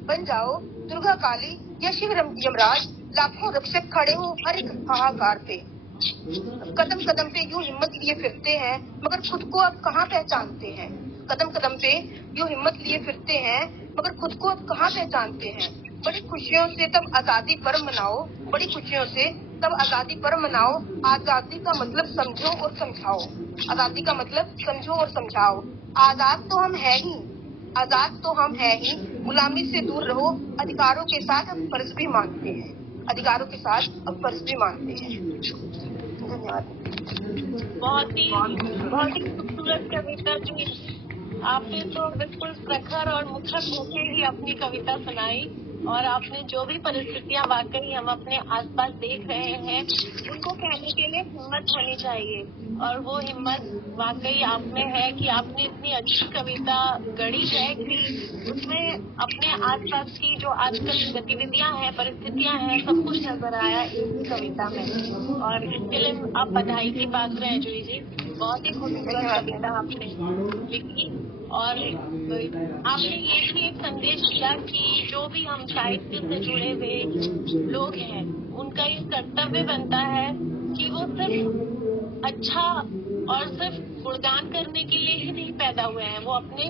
बन जाओ दुर्गा काली या शिव यमराज। लाखों रक्षक खड़े हो हर एक हाहाकार पे। कदम कदम पे यूं हिम्मत लिए फिरते हैं, मगर खुद को अब कहाँ पहचानते हैं। कदम कदम पे यूं हिम्मत लिए फिरते हैं, मगर खुद को अब कहाँ पहचानते हैं। बड़ी खुशियों से तब आजादी पर्व मनाओ, बड़ी खुशियों से तब आजादी पर्व मनाओ। आजादी का मतलब समझो और समझाओ, आजादी का मतलब समझो और समझाओ। आजाद तो हम है ही, आजाद तो हम है ही। गुलामी से दूर रहो, अधिकारों के साथ हम फर्ज भी मानते हैं, अधिकारों के साथ अब फर्ज भी मानते हैं। धन्यवाद। बहुत ही खूबसूरत कविता जी, आपने तो बिल्कुल प्रखर और मुखर होके ही अपनी कविता सुनाई। और आपने जो भी परिस्थितियां वाकई हम अपने आसपास देख रहे हैं, उनको कहने के लिए हिम्मत होनी चाहिए। और वो हिम्मत वाकई आप में है कि आपने इतनी अच्छी कविता गढ़ी है कि उसमें अपने आसपास की जो आजकल गतिविधियां हैं, परिस्थितियां हैं, सब कुछ नजर आया एक ही कविता में। और इसके लिए आप बधाई की पात्र हैं जूही जी। बहुत ही खूबसूरत कविता आपने लिखी और आपने ये भी एक संदेश दिया कि जो भी हम साहित्य से जुड़े हुए लोग हैं उनका ये कर्तव्य बनता है कि वो सिर्फ अच्छा और सिर्फ गुणगान करने के लिए ही नहीं पैदा हुए हैं, वो अपने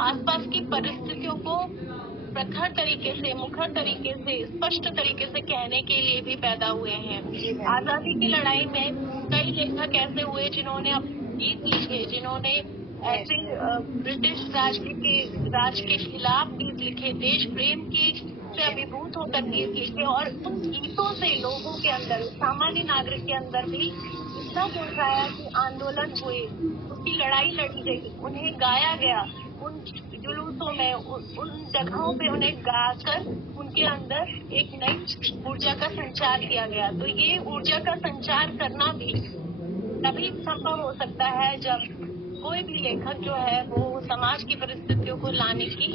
आसपास की परिस्थितियों को प्रखर तरीके से, मुखर तरीके से, स्पष्ट तरीके से कहने के लिए भी पैदा हुए हैं। आजादी की लड़ाई में कई लेखक ऐसे हुए जिन्होंने गीत लिखे, जिन्होंने ऐसे ब्रिटिश राज के खिलाफ गीत लिखे, देश प्रेम की से अभिभूत होकर गीत लिखे और उन गीतों से लोगों के अंदर, सामान्य नागरिक के अंदर भी इतना जोश आया कि आंदोलन हुए, उसकी लड़ाई लड़ी गई, उन्हें गाया गया, उन जुलूसों में, उन जगहों पे उन्हें गाकर उनके अंदर एक नई ऊर्जा का संचार किया गया। तो ये ऊर्जा का संचार करना भी तभी संभव हो सकता है जब कोई भी लेखक जो है वो समाज की परिस्थितियों को लाने की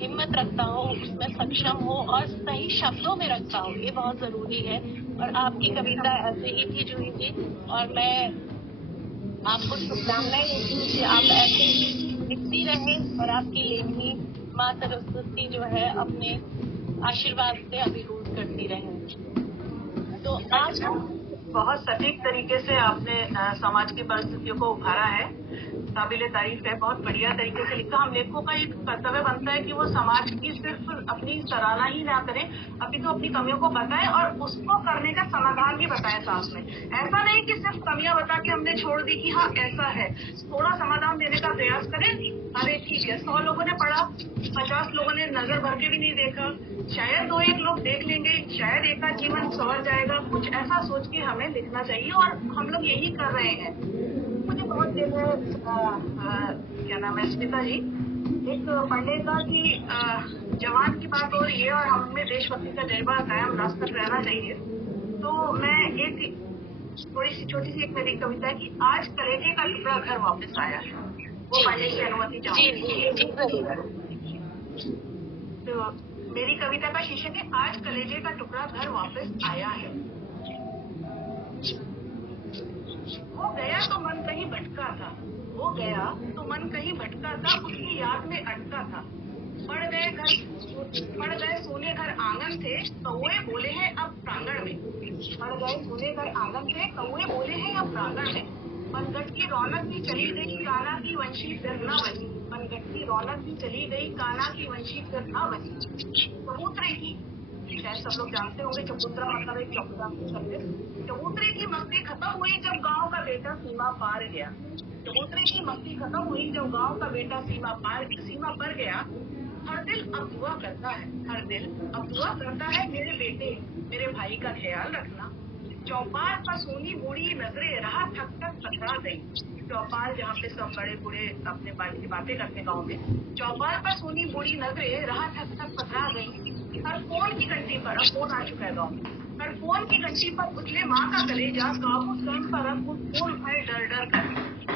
हिम्मत रखता हो, उसमें सक्षम हो और सही शब्दों में रखता हो। ये बहुत जरूरी है और आपकी कविता ऐसे ही थी जूही जी, और मैं आपको शुभकामनाएं देती हूँ कि आप ऐसे लिखती रहे और आपकी लेखनी माँ सरस्वती जो है अपने आशीर्वाद से अभिभूत करती रहे। तो आज बहुत सटीक तरीके से आपने समाज की परिस्थितियों को उभारा है, काबिले तारीफ है, बहुत बढ़िया तरीके से लिखा। हम लेखकों का एक कर्तव्य बनता है कि वो समाज की सिर्फ अपनी सराहना ही ना करें, अभी तो अपनी कमियों को बताएं और उसको करने का समाधान भी बताएं साथ में। ऐसा नहीं कि सिर्फ कमियां बता के हमने छोड़ दी कि हाँ ऐसा है, थोड़ा समाधान देने का प्रयास करें। अरे ठीक है, 100 लोगों ने पढ़ा, 50 लोगों ने नजर भर के भी नहीं देखा, शायद 2-1 लोग देख लेंगे, शायद एक आध जीवन संवर जाएगा, कुछ ऐसा सोच के हमें लिखना चाहिए और हम लोग यही कर रहे हैं। मुझे बहुत देर क्या नाम है स्मिता जी, एक पढ़ने का कि जवान की बात हो रही है और हमें देशभक्ति का जज्बा कायम रास्ता रहना चाहिए। तो मैं एक थोड़ी सी छोटी सी एक मेरी कविता है कि आज कलेजे का टुकड़ा घर वापस आया है, वो पढ़ने की अनुमति चाहूंगी। तो मेरी कविता का शीर्षक है आज कलेजे का टुकड़ा घर वापस आया है। वो गया तो मन कहीं भटका था, वो गया तो मन कहीं भटका था, उसकी याद में अटका था। पड़ गए सोने घर आंगन थे, कौए बोले हैं अब प्रांगण में। पड़ गए सोने घर आंगन थे, कौए बोले हैं अब प्रांगण में। बनगट की रौनक भी चली गई, काना की वंशी फिर न बची। बनगट की रौनक भी चली गई, काना की वंशी फिर न बची। चबूतरे की, शायद सब लोग जानते होंगे, चबूतरा मतलब एक चौकीदार शब्द। चबूतरे की मस्ती खत्म हुई जब गांव का बेटा सीमा पार गया। चबूतरे की मस्ती खत्म हुई जब गांव का बेटा सीमा पर गया। हर दिल अब दुआ करता है, हर दिल अब दुआ करता है, मेरे बेटे मेरे भाई का ख्याल रखना। चौपाल पर सोनी बूढ़ी नजरे रहा ठक ठक पकड़ा गई। चौपाल जहाँ पे सब बड़े बूढ़े अपने बातें करते गाँव में, चौपाल पर सोनी बूढ़ी नजरे रहा ठक ठक पकड़ा गई। हर फोन की घंटी पर, अब फोन आ चुका है गाँव में, हर फोन की घंटी पर उछले माँ का कलेजा, काबू स्वयं पर अब फोन उठाए डर डर कर।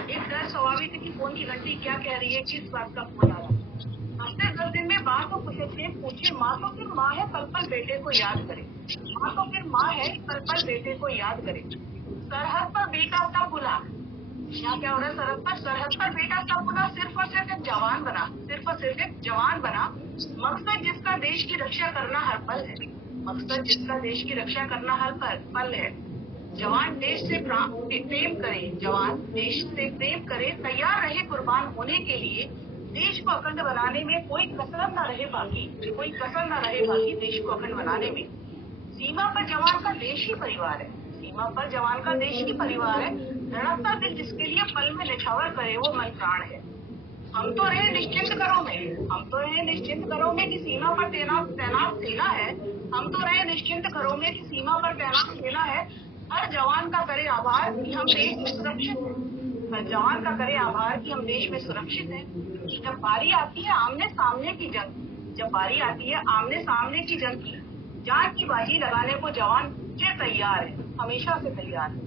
एक डर स्वाभाविक है कि फोन की घंटी क्या कह रही है, किस बात का फोन आ रहा है। हफ्ते 10 दिन में बात को पूछे माँ तो फिर माँ है, पल पल बेटे को याद करे। माँ तो फिर माँ है, पल पल बेटे को याद करे। सरहद पर बेटा तब बुला, यहाँ क्या हो रहा है सरहद पर बेटा तब बुला, सिर्फ और सिर्फ एक जवान बना, सिर्फ और सिर्फ एक जवान बना। मकसद जिसका देश की रक्षा करना हर पल है, मकसद जिसका देश की रक्षा करना हर पल है। जवान देश से प्रेम करे, जवान देश से प्रेम करे, तैयार रहे कुर्बान होने के लिए। देश को अखंड बनाने में कोई कसर न रहे बाकी, कोई कसर न रहे बाकी देश को अखंड बनाने में। सीमा पर जवान का देश ही परिवार है, सीमा पर जवान का देश ही परिवार है। धड़कता दिल जिसके लिए पल में निछावर करे, वो मन प्राण है। हम तो रहे निश्चिंत घरों में, हम तो रहे निश्चिंत घरों में कि सीमा पर तैनात सेना है। हम तो रहे निश्चिंत घरों में कि सीमा पर तैनात सेना है। हर जवान का करे आभार कि हम देश में सुरक्षित हैं, हर जवान का करे आभार कि हम देश में सुरक्षित हैं। जब बारी आती है आमने सामने की जंग, जब बारी आती है आमने सामने की जंग की, जान की बाजी लगाने को जवान से तैयार है, हमेशा से तैयार है।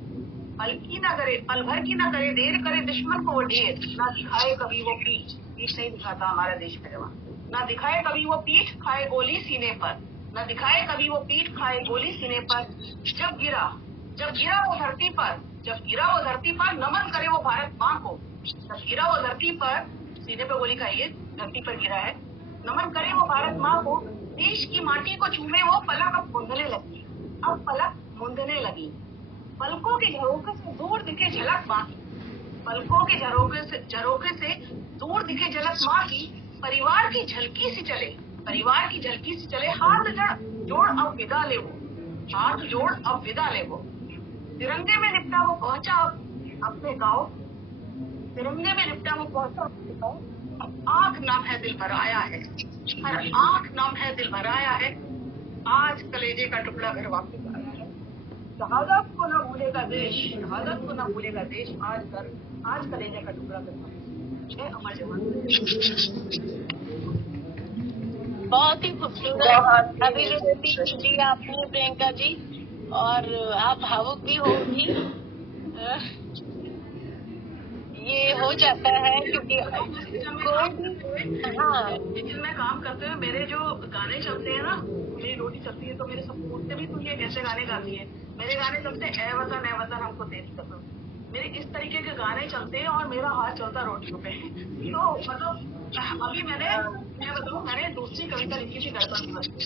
पल भर की न करे देर, करे दुश्मन को वो ढेर, ना दिखाए कभी वो पीठ नहीं दिखाता हमारा देश में जवान। ना दिखाए कभी वो पीठ, खाए गोली सीने पर, न दिखाए कभी वो पीठ, खाए गोली सीने पर। जब गिरा वो धरती पर, जब गिरा वो धरती पर, नमन करे वो भारत माँ को। जब गिरा वो धरती पर, सीने पे गोली खाइए, धरती पर गिरा है। नमन करे वो भारत माँ को, देश की माटी को चूमे वो पलक अब मूंदने लगी। अब पलक मूंदने लगी। पलकों के झरोखे से दूर दिखे झलक माँ की। पलकों के झरोखे से दूर दिखे झलक माँ की। परिवार की झलकी सी चले, परिवार की झलकी सी चले। हाथ जोड़ अब विदा ले वो, हाथ जोड़ अब विदा ले वो। तिरंगे में लिपटा वो पहुंचा अपने गाँव, तिरंगे में लिपटा वो पहुंचा अपने गाँव। आंख नम है दिल भर आया है, हर आंख नम है दिल भर आया है। आज कलेजे का टुकड़ा घर वापस आया है। शहादत को न भूलेगा देश, शहादत को न भूलेगा देश। आज कलेजे का टुकड़ा घर वापस। जय अमर जवान। बहुत ही खूबसूरत अभिव्यक्ति दी आपने प्रियंका जी, और आप भावुक भी होंगी। ये हो जाता है क्योंकि मैं काम करते हुए मेरे जो गाने चलते हैं ना, मेरी रोटी चलती है तो मेरे सब पूछते भी तुम ये कैसे गाने गाती है। मेरे गाने चलते ए वतन हमको तेरी कसम, मेरे इस तरीके के गाने चलते हैं और मेरा हाथ चलता रोटियों पे। तो मतलब अभी मैंने दूसरी कविता लिखी थी गणतंत्र दिवस पे,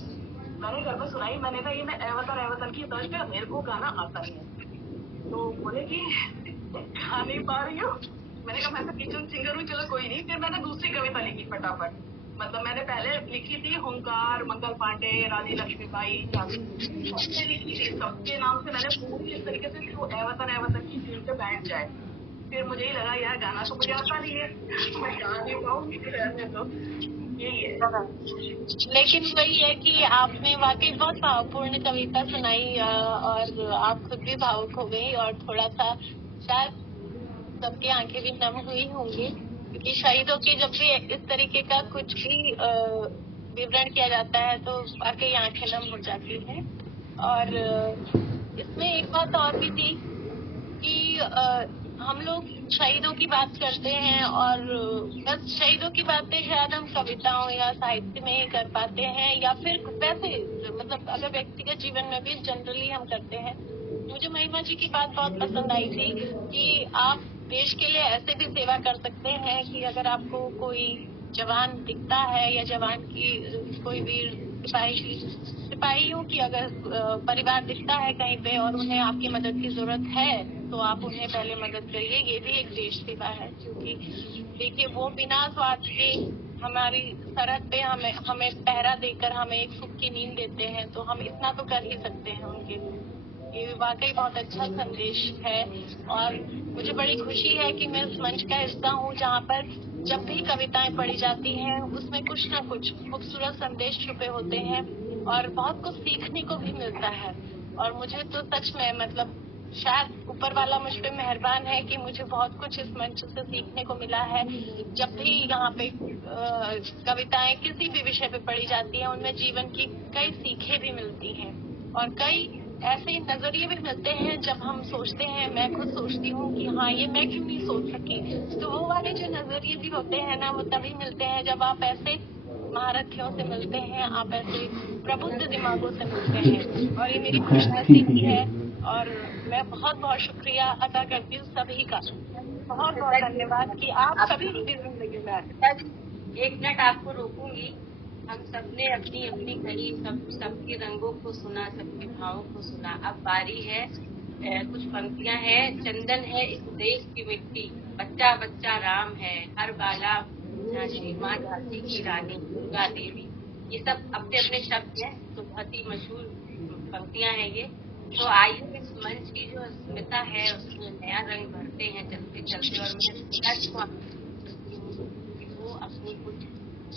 मैंने घर में सुनाई। मैंने कहा ये मैं ए वतन की तर्ज पे मेरे को गाना आता ही है। तो बोले कि गा नहीं पा रही हूँ। मैंने कहा मैं तो किचन सिंगर हूँ, चलो कोई नहीं। फिर मैंने दूसरी कविता लिखी फटाफट। मतलब मैंने पहले लिखी थी हुंकार, मंगल पांडे, राजी लक्ष्मीबाई, लिखी थी सबके नाम से। मैंने पूरी इस तरीके से वो ए वतन की फील पे बैठ जाए। फिर मुझे ही लगा यार गाना तो मुझे आता नहीं है, मैं गा नहीं पाऊंगी। तो यही है। लेकिन वही है कि आपने वाकई बहुत भावपूर्ण कविता सुनाई, और आप खुद भी भावुक हो गई, और थोड़ा सा शायद सबकी आंखें भी नम हुई होंगी, क्योंकि शहीदों की जब भी इस तरीके का कुछ भी विवरण किया जाता है तो वाकई आंखें नम हो जाती हैं। और इसमें एक बात और भी थी कि हम लोग शहीदों की बात करते हैं, और बस शहीदों की बातें शायद हम कविताओं या साहित्य में ही कर पाते हैं, या फिर वैसे मतलब अगर व्यक्तिगत जीवन में भी जनरली हम करते हैं। मुझे महिमा जी की बात बहुत पसंद आई थी कि आप देश के लिए ऐसे भी सेवा कर सकते हैं कि अगर आपको कोई जवान दिखता है, या जवान की कोई वीर सिपाहियों की अगर परिवार दिखता है कहीं पे और उन्हें आपकी मदद की जरूरत है, तो आप उन्हें पहले मदद करिए। ये भी एक देश सेवा है, क्योंकि देखिए वो बिना स्वार्थ के हमारी सरहद पे हमें पहरा देकर हमें एक सुख की नींद देते हैं, तो हम इतना तो कर ही सकते हैं उनके लिए। ये वाकई बहुत अच्छा संदेश है, और मुझे बड़ी खुशी है कि मैं इस मंच का हिस्सा हूँ जहाँ पर जब भी कविताएं पढ़ी जाती हैं उसमें कुछ न कुछ खूबसूरत संदेश छुपे होते हैं, और बहुत कुछ सीखने को भी मिलता है। और मुझे तो सच में मतलब शायद ऊपर वाला मुझ पे मेहरबान है कि मुझे बहुत कुछ इस मंच से सीखने को मिला है। जब भी यहाँ पे कविताएं किसी भी विषय पे पढ़ी जाती हैं, उनमें जीवन की कई सीखें भी मिलती हैं, और कई ऐसे नजरिए भी मिलते हैं जब हम सोचते हैं, मैं खुद सोचती हूँ कि हाँ ये मैं क्यों नहीं सोच सकी। तो वो वाले जो नजरिए भी होते हैं ना, वो तभी मिलते हैं जब आप ऐसे महारथियों से मिलते हैं, आप ऐसे प्रबुद्ध दिमागों से मिलते हैं, और ये मेरी खुशनसीबी है। और मैं बहुत बहुत शुक्रिया अदा करती हूँ सभी का, बहुत बहुत धन्यवाद कि आप सभी की जिंदगी में आए। एक मिनट आपको रोकूंगी। हम सबने अपनी अपनी कही, सबके रंगों को सुना, सबके भावों को सुना। अब बारी है, कुछ पंक्तियां हैं। चंदन है इस देश की मिट्टी, बच्चा बच्चा राम है, हर बाला झांसी, माँ झांसी की रानी दुर्गा देवी। ये सब अपने अपने शब्द हैं, तो बहुत ही मशहूर पंक्तियां हैं ये। तो आइए इस मंच की जो अस्मिता है उसमें नया रंग भरते हैं चलते चलते। और मैं वो अपनी कुछ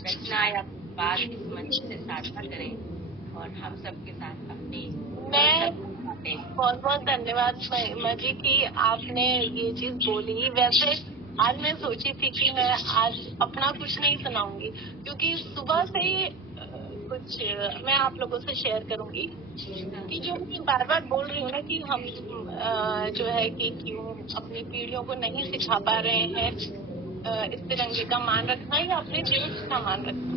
रचना या बात इस मंच से साझा करें और हम सबके साथ अपनी। मैं बहुत बहुत धन्यवाद महिमा जी की आपने ये चीज बोली। वैसे आज मैं सोची थी कि मैं आज अपना कुछ नहीं सुनाऊंगी, क्योंकि सुबह से ही कुछ मैं आप लोगों से शेयर करूंगी कि जो मैं बार बार बोल रही हूँ ना कि हम जो है कि क्यों अपनी पीढ़ियों को नहीं सिखा पा रहे हैं इस तिरंगे का मान रखना या अपने देश का मान रखना।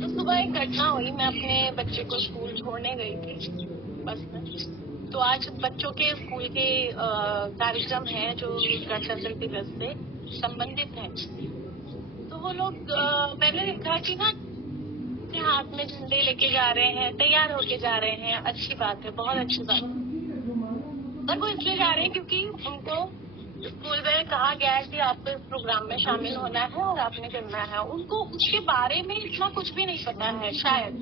तो सुबह एक घटना हुई, मैं अपने बच्चे को स्कूल छोड़ने गई थी बस में, तो आज बच्चों के स्कूल के कार्यक्रम हैं जो गणतंत्र दिवस से संबंधित हैं। तो वो लोग मैंने देखा कि ना अपने हाथ में झंडे लेके जा रहे हैं, तैयार होके जा रहे हैं, अच्छी बात है, बहुत अच्छी बात है। पर वो इसलिए जा रहे हैं क्योंकि उनको स्कूल में कहा गया है कि आपको इस प्रोग्राम में शामिल होना है और आपने करना है। उनको उसके बारे में इतना कुछ भी नहीं पता है शायद,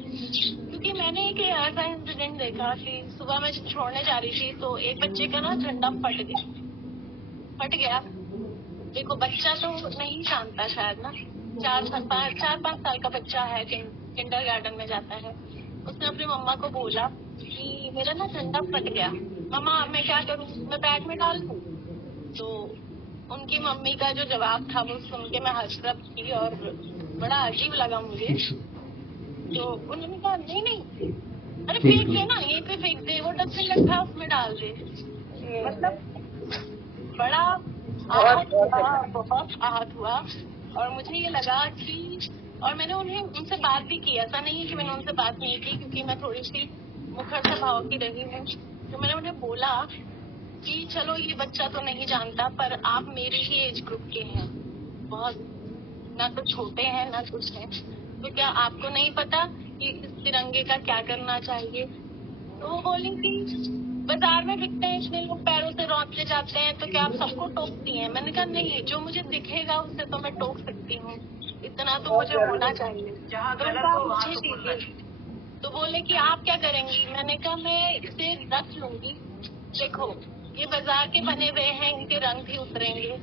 क्योंकि मैंने एक ऐसा इंसिडेंट देखा कि सुबह मैं जब छोड़ने जा रही थी तो एक बच्चे का ना झंडा फट गया। देखो बच्चा तो नहीं जानता शायद ना, 4-5 साल का बच्चा है, किंडरगार्टन में जाता है। उसने अपनी मम्मा को बोला कि मेरा ना झंडा फट गया, मम्मा मैं क्या करूँ, मैं बैग में डाल दूँ? तो उनकी मम्मी का जो जवाब था वो सुन के मैं हसरत थी और बड़ा अजीब लगा मुझे। तो उन्होंने कहा नहीं अरे फेंक दे ना, यहीं पे फेंक दे, वो डस्टबिन रखा है उसमें डाल दे। मतलब बड़ा बहुत आहत हुआ। और मुझे ये लगा कि, और मैंने उनसे बात भी की, ऐसा नहीं है कि मैंने उनसे बात नहीं की क्योंकि मैं थोड़ी सी मुखर स्वभाव की रही हूँ। तो मैंने उन्हें बोला कि चलो ये बच्चा तो नहीं जानता पर आप मेरे ही एज ग्रुप के हैं, बहुत ना तो छोटे हैं ना कुछ हैं, तो क्या आपको नहीं पता कि इस तिरंगे का क्या करना चाहिए? तो वो बोली कि बाजार में बिकते हैं इतने लोग, पैरों से रौंदते जाते हैं, तो क्या आप सबको टोकती हैं? मैंने कहा नहीं, जो मुझे दिखेगा उससे तो मैं टोक सकती हूँ, इतना तो मुझे होना चाहिए। जहाँ तो गलत उनका हो वहाँ मुझे तो बोलना दीजिए। तो बोले कि आप क्या करेंगी? मैंने कहा मैं इसे रख लूंगी। देखो ये बाजार के बने हुए हैं, इनके रंग भी उतरेंगे।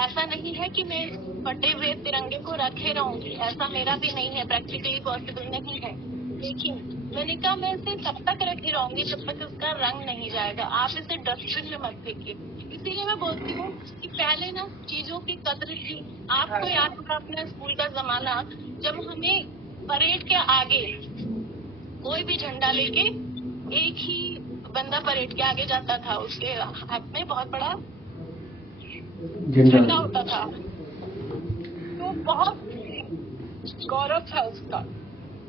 ऐसा नहीं है कि मैं फटे हुए तिरंगे को रखे रहूंगी, ऐसा मेरा भी नहीं है, प्रैक्टिकली पॉसिबल नहीं है। लेकिन मैंने कहा मैं इसे तब तक रखे रहूंगी जब तक इसका रंग नहीं जाएगा, आप इसे डस्टबिन में मत फेंकिए। इसीलिए मैं बोलती हूँ कि पहले ना चीजों की कद्र थी। आपको याद होगा अपने स्कूल का जमाना, जब हमें परेड के आगे कोई भी झंडा लेके एक ही बंदा परेड के आगे जाता था, उसके हाथ में बहुत बड़ा झंडा होता था, तो बहुत गौरव था उसका।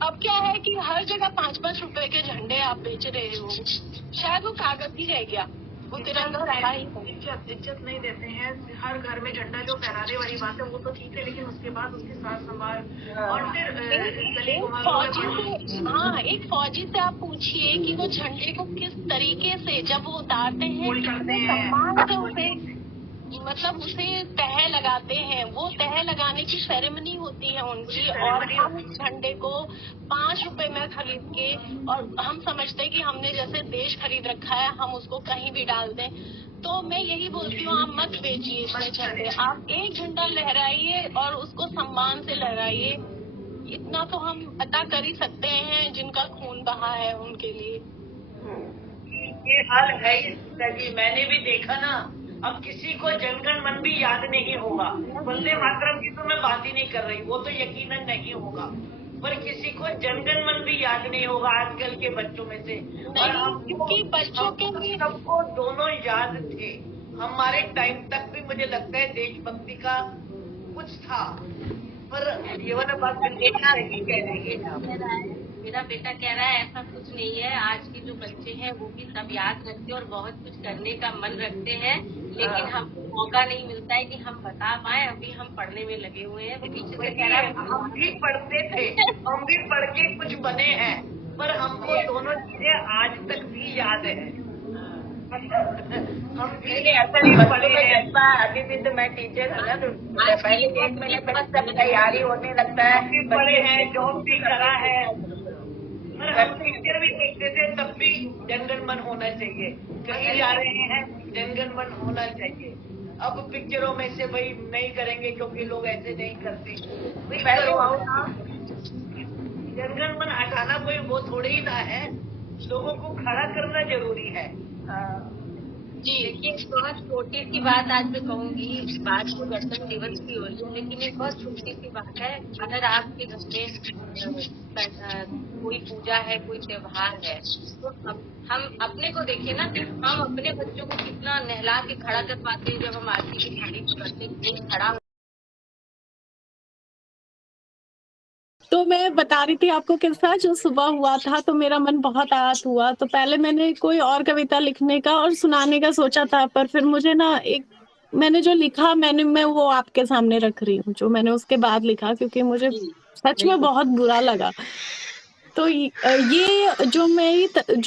अब क्या है कि हर जगह 5-5 रुपए के झंडे आप बेच रहे हो, शायद वो कागज ही रह गया, वो तिरंगा रहा ही नहीं। इज्जत नहीं देते हैं। हर घर में झंडा जो फहराने वाली बात है वो तो ठीक है, लेकिन उसके बाद उसके साथ संभाल और फिर एक फौजी से आप पूछिए कि वो झंडे को किस तरीके से जब वो उतारते हैं, कितने सम्मान से उसे मतलब उसे तह लगाते हैं। वो तह लगाने की सेरेमनी होती है उनकी, और हम उस झंडे को 5 रुपए में खरीद के, और हम समझते हैं कि हमने जैसे देश खरीद रखा है, हम उसको कहीं भी डाल दें। तो मैं यही बोलती हूँ, आप मत बेचिए इतने झंडे, आप एक झंडा लहराइए और उसको सम्मान से लहराइए। इतना तो हम अदा कर ही सकते हैं जिनका खून बहा है उनके लिए। ये हाल है ही, मैंने भी देखा ना। अब किसी को जनगण मन भी याद नहीं होगा। वंदे मातरम की तो मैं बात ही नहीं कर रही, वो तो यकीनन नहीं होगा, पर किसी को जनगण मन भी याद नहीं होगा आजकल के बच्चों में से। और क्योंकि बच्चों के लिए सबको दोनों याद थे। हमारे टाइम तक भी मुझे लगता है देशभक्ति का कुछ था, पर ये वाला बात सही कह रही है। मेरा बेटा कह रहा है ऐसा कुछ नहीं है। आज के जो बच्चे हैं वो भी सब याद रखते और बहुत कुछ करने का मन रखते हैं, लेकिन हमको मौका नहीं मिलता है कि हम बता पाए। अभी हम पढ़ने में लगे हुए हैं। पीछे से कह रहा है हम भी पढ़ते थे, हम भी पढ़ के कुछ बने हैं, पर हमको दोनों चीजें आज तक भी याद है। हम भी ऐसा नहीं पढ़े हैं। अभी भी तो मैं टीचर हूँ ना, तो पहले 1 महीने पहले सब तैयारी होने लगता है। पढ़े हैं, जॉब भी करा है, पर हम पिक्चर भी देखते थे, तब भी जनगण मन होना चाहिए। कहीं जा रहे हैं जनगण मन होना चाहिए। अब पिक्चरों में से वही नहीं करेंगे क्योंकि लोग ऐसे नहीं करते। जनगण मन हटाना कोई वो थोड़ी ही ना है, लोगों को खड़ा करना जरूरी है। जी देखिए, बहुत छोटी सी बात आज मैं कहूंगी, बात तो गणतंत्र दिवस की हो रही है, लेकिन एक बहुत छोटी सी बात है। अगर आपके घर में कोई पूजा है, कोई त्योहार है, तो हम अपने को देखिए ना कि हम अपने बच्चों को कितना नहला के खड़ा कर पाते हैं। जब हम आरती की थाली को करने के लिए खड़ा तो मैं बता रही थी आपको किस्सा जो सुबह हुआ था, तो मेरा मन बहुत आहत हुआ। तो पहले मैंने कोई और कविता लिखने का और सुनाने का सोचा था, पर फिर मुझे ना मैंने जो लिखा मैं वो आपके सामने रख रही हूँ, जो मैंने उसके बाद लिखा, क्योंकि मुझे सच में बहुत बुरा लगा। तो ये जो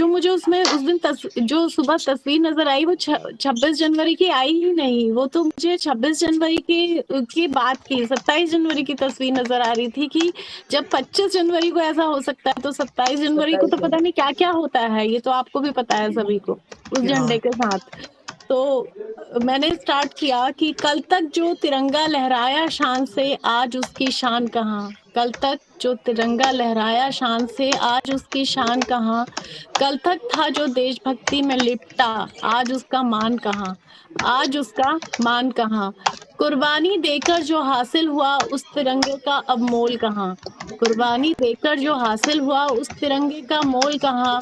मुझे उसमें उस दिन जो सुबह तस्वीर नजर आई, वो 26 जनवरी की आई ही नहीं। वो तो मुझे 26 जनवरी की बात की 27 जनवरी की तस्वीर नजर आ रही थी कि जब 25 जनवरी को ऐसा हो सकता है, तो 27 जनवरी को तो पता नहीं क्या क्या होता है। ये तो आपको भी पता है सभी को, उस झंडे के साथ। तो मैंने स्टार्ट किया कि कल तक जो तिरंगा लहराया शान से, आज उसकी शान कहाँ। कल तक जो तिरंगा लहराया शान से, आज उसकी शान कहाँ। कल तक था जो देशभक्ति में लिपटा, आज उसका मान कहाँ। आज उसका मान कहाँ। कुर्बानी देकर जो हासिल हुआ, उस तिरंगे का अब मोल कहाँ। कुर्बानी देकर जो हासिल हुआ, उस तिरंगे का मोल कहाँ।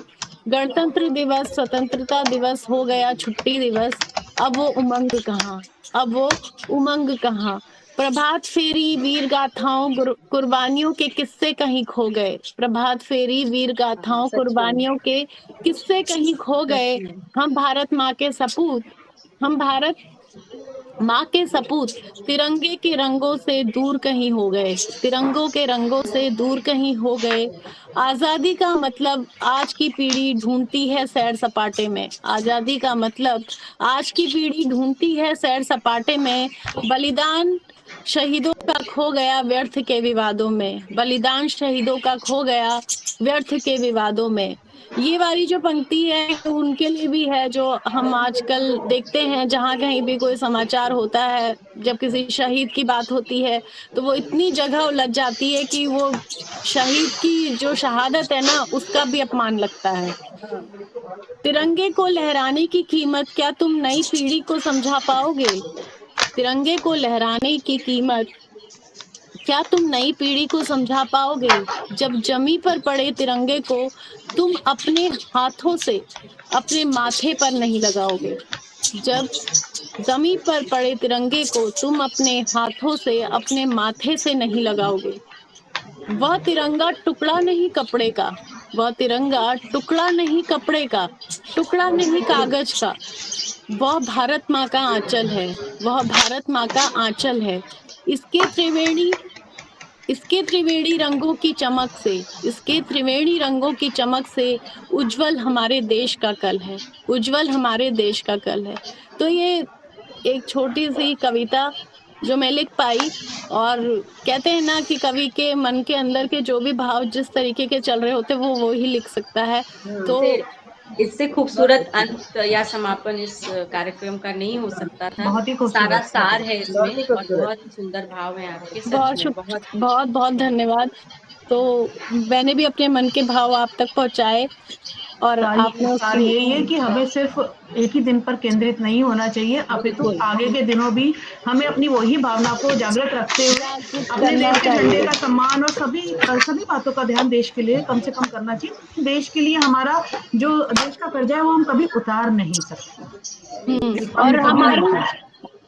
गणतंत्र दिवस, स्वतंत्रता दिवस हो गया छुट्टी दिवस, अब वो उमंग कहाँ। अब वो उमंग कहाँ। प्रभात फेरी वीर गाथाओं कुर्बानियों के किस्से कहीं खो गए। प्रभात फेरी वीर गाथाओं कुर्बानियों के किस्से कहीं खो गए। हम भारत माँ के सपूत, हम भारत माँ के सपूत तिरंगे के रंगों से दूर कहीं हो गए। तिरंगों के रंगों से दूर कहीं हो गए। आजादी का मतलब आज की पीढ़ी ढूंढती है सैर सपाटे में। आजादी का मतलब आज की पीढ़ी ढूंढती है सैर सपाटे में। बलिदान शहीदों का खो गया व्यर्थ के विवादों में। बलिदान शहीदों का खो गया व्यर्थ के विवादों में। ये वाली जो पंक्ति है उनके लिए भी है, जो हम आजकल देखते हैं जहाँ कहीं भी कोई समाचार होता है, जब किसी शहीद की बात होती है तो वो इतनी जगह उलझ जाती है कि वो शहीद की जो शहादत है ना, उसका भी अपमान लगता है। तिरंगे को लहराने की कीमत क्या तुम नई पीढ़ी को समझा पाओगे। तिरंगे को लहराने की कीमत क्या तुम नई पीढ़ी को समझा पाओगे। जब जमी पर पड़े तिरंगे को तुम अपने हाथों से अपने माथे पर नहीं लगाओगे। जब जमी पर पड़े तिरंगे को तुम अपने हाथों से अपने माथे से नहीं लगाओगे। वह तिरंगा टुकड़ा नहीं कपड़े का। वह तिरंगा टुकड़ा नहीं कपड़े का, टुकड़ा नहीं कागज का। वह भारत माँ का आंचल है। वह भारत माँ का आंचल है। इसके त्रिवेणी रंगों की चमक से, इसके त्रिवेणी रंगों की चमक से उज्जवल हमारे देश का कल है। उज्जवल हमारे देश का कल है। तो ये एक छोटी सी कविता जो मैं लिख पाई, और कहते हैं ना कि कवि के मन के अंदर के जो भी भाव जिस तरीके के चल रहे होते वो ही लिख सकता है। तो इससे खूबसूरत अंत या समापन इस कार्यक्रम का नहीं हो सकता था। बहुत ही सारा सार है इसमें और बहुत ही सुंदर भाव है आपके। बहुत बहुत धन्यवाद। तो मैंने भी अपने मन के भाव आप तक पहुंचाए, और आपने यही है कि हमें सिर्फ एक ही दिन पर केंद्रित नहीं होना चाहिए, अपितु आगे के दिनों भी हमें अपनी वही भावना को जागृत रखते हुए अपने देश के झंडे का सम्मान और सभी बातों का ध्यान देश के लिए कम से कम करना चाहिए। देश के लिए हमारा जो देश का कर्जा है वो हम कभी उतार नहीं सकते।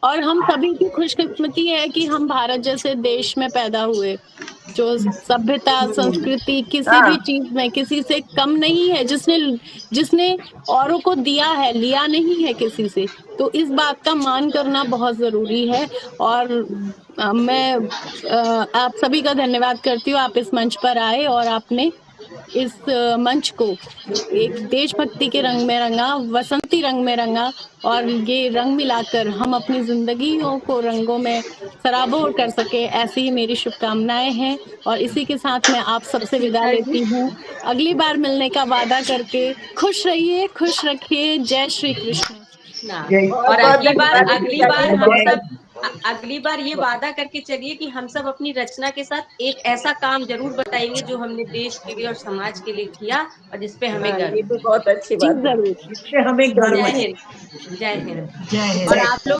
और हम सभी की खुशकिस्मती है कि हम भारत जैसे देश में पैदा हुए, जो सभ्यता संस्कृति किसी भी चीज में किसी से कम नहीं है, जिसने औरों को दिया है, लिया नहीं है किसी से। तो इस बात का मान करना बहुत जरूरी है। और मैं आप सभी का धन्यवाद करती हूँ। आप इस मंच पर आए और आपने इस मंच को एक देशभक्ति के रंग में रंगा, वसंती रंग में रंगा, और ये रंग मिलाकर हम अपनी जिंदगियों को रंगों में सराबोर कर सके, ऐसी ही मेरी शुभकामनाएं हैं। और इसी के साथ मैं आप सबसे विदा लेती हूँ, अगली बार मिलने का वादा करके। खुश रहिए, खुश रखिए। जय श्री कृष्ण। और अगली बार ये वादा करके चलिए कि हम सब अपनी रचना के साथ एक ऐसा काम जरूर बताएंगे जो हमने देश के लिए और समाज के लिए किया और जिसपे हमें गर्व। ये तो बहुत अच्छी बात है, जिससे हमें गर्व है। जय हिंद। और आप लोग